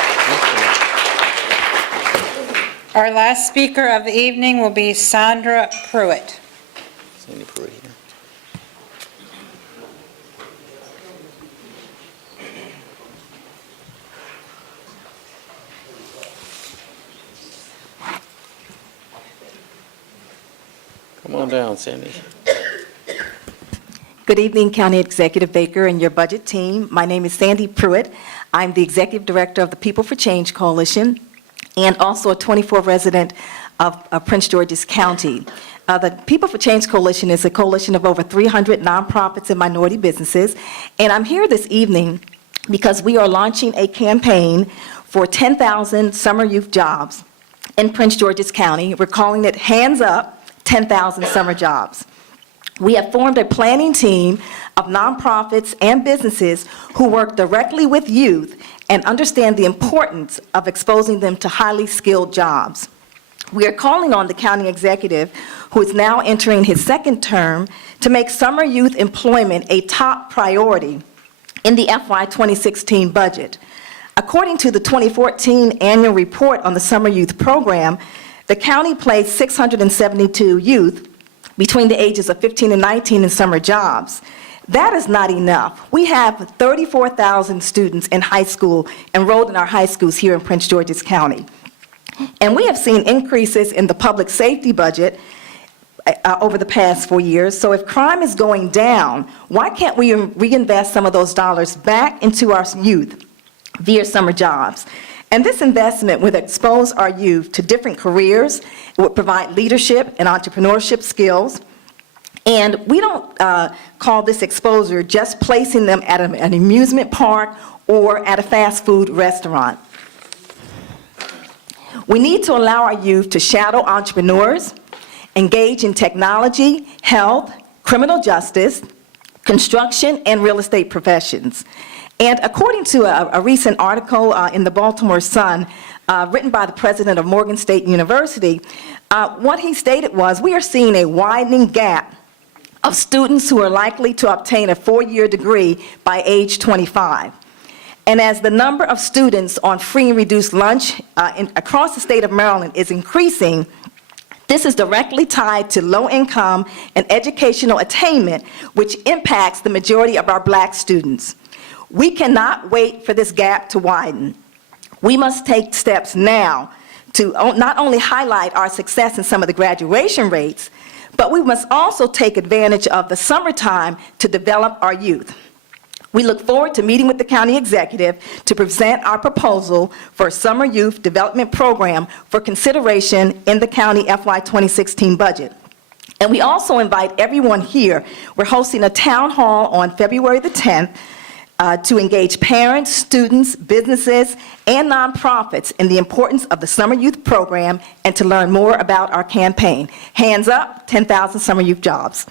Our last speaker of the evening will be Sandra Pruitt. Sandy Pruitt here. Come on down, Sandy. Good evening, County Executive Baker and your budget team. My name is Sandy Pruitt. I'm the Executive Director of the People for Change Coalition and also a 24 resident of Prince George's County. The People for Change Coalition is a coalition of over 300 nonprofits and minority businesses. And I'm here this evening because we are launching a campaign for 10,000 summer youth jobs in Prince George's County. We're calling it Hands Up 10,000 Summer Jobs. We have formed a planning team of nonprofits and businesses who work directly with youth and understand the importance of exposing them to highly skilled jobs. We are calling on the county executive, who is now entering his 2nd term, to make summer youth employment a top priority in the FY 2016 budget. According to the 2014 annual report on the summer youth program, the county placed 672 youth between the ages of 15 and 19 in summer jobs. That is not enough. We have 34,000 students in high school enrolled in our high schools here in Prince George's County. And we have seen increases in the public safety budget over the past 4 years. So if crime is going down, why can't we reinvest some of those dollars back into our youth via summer jobs? And this investment would expose our youth to different careers. It would provide leadership and entrepreneurship skills. And we don't call this exposure just placing them at an amusement park or at a fast food restaurant. We need to allow our youth to shadow entrepreneurs, engage in technology, health, criminal justice, construction, and real estate professions. And according to a recent article in the Baltimore Sun, written by the president of Morgan State University, what he stated was, we are seeing a widening gap of students who are likely to obtain a 4-year degree by age 25. And as the number of students on free and reduced lunch across the state of Maryland is increasing, this is directly tied to low income and educational attainment, which impacts the majority of our Black students. We cannot wait for this gap to widen. We must take steps now to not only highlight our success in some of the graduation rates, but we must also take advantage of the summertime to develop our youth. We look forward to meeting with the county executive to present our proposal for a summer youth development program for consideration in the county FY 2016 budget. And we also invite everyone here. We're hosting a town hall on February the 10th to engage parents, students, businesses, and nonprofits in the importance of the Summer Youth Program and to learn more about our campaign. Hands up, 10,000 summer youth jobs.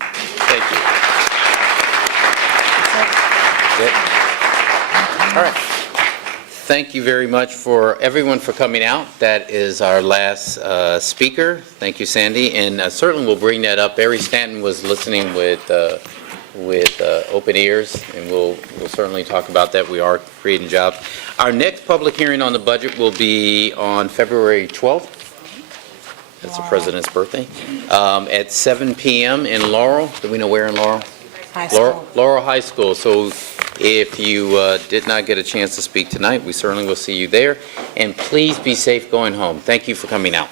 Thank you. Good. All right. Thank you very much for everyone for coming out. That is our last speaker. Thank you, Sandy. And certainly we'll bring that up. Barry Stanton was listening with open ears, and we'll certainly talk about that. We are creating jobs. Our next public hearing on the budget will be on February 12th. That's the president's birthday. At 7 p.m. in Laurel. Do we know where in Laurel? High school. Laurel High School. So if you did not get a chance to speak tonight, we certainly will see you there. And please be safe going home. Thank you for coming out.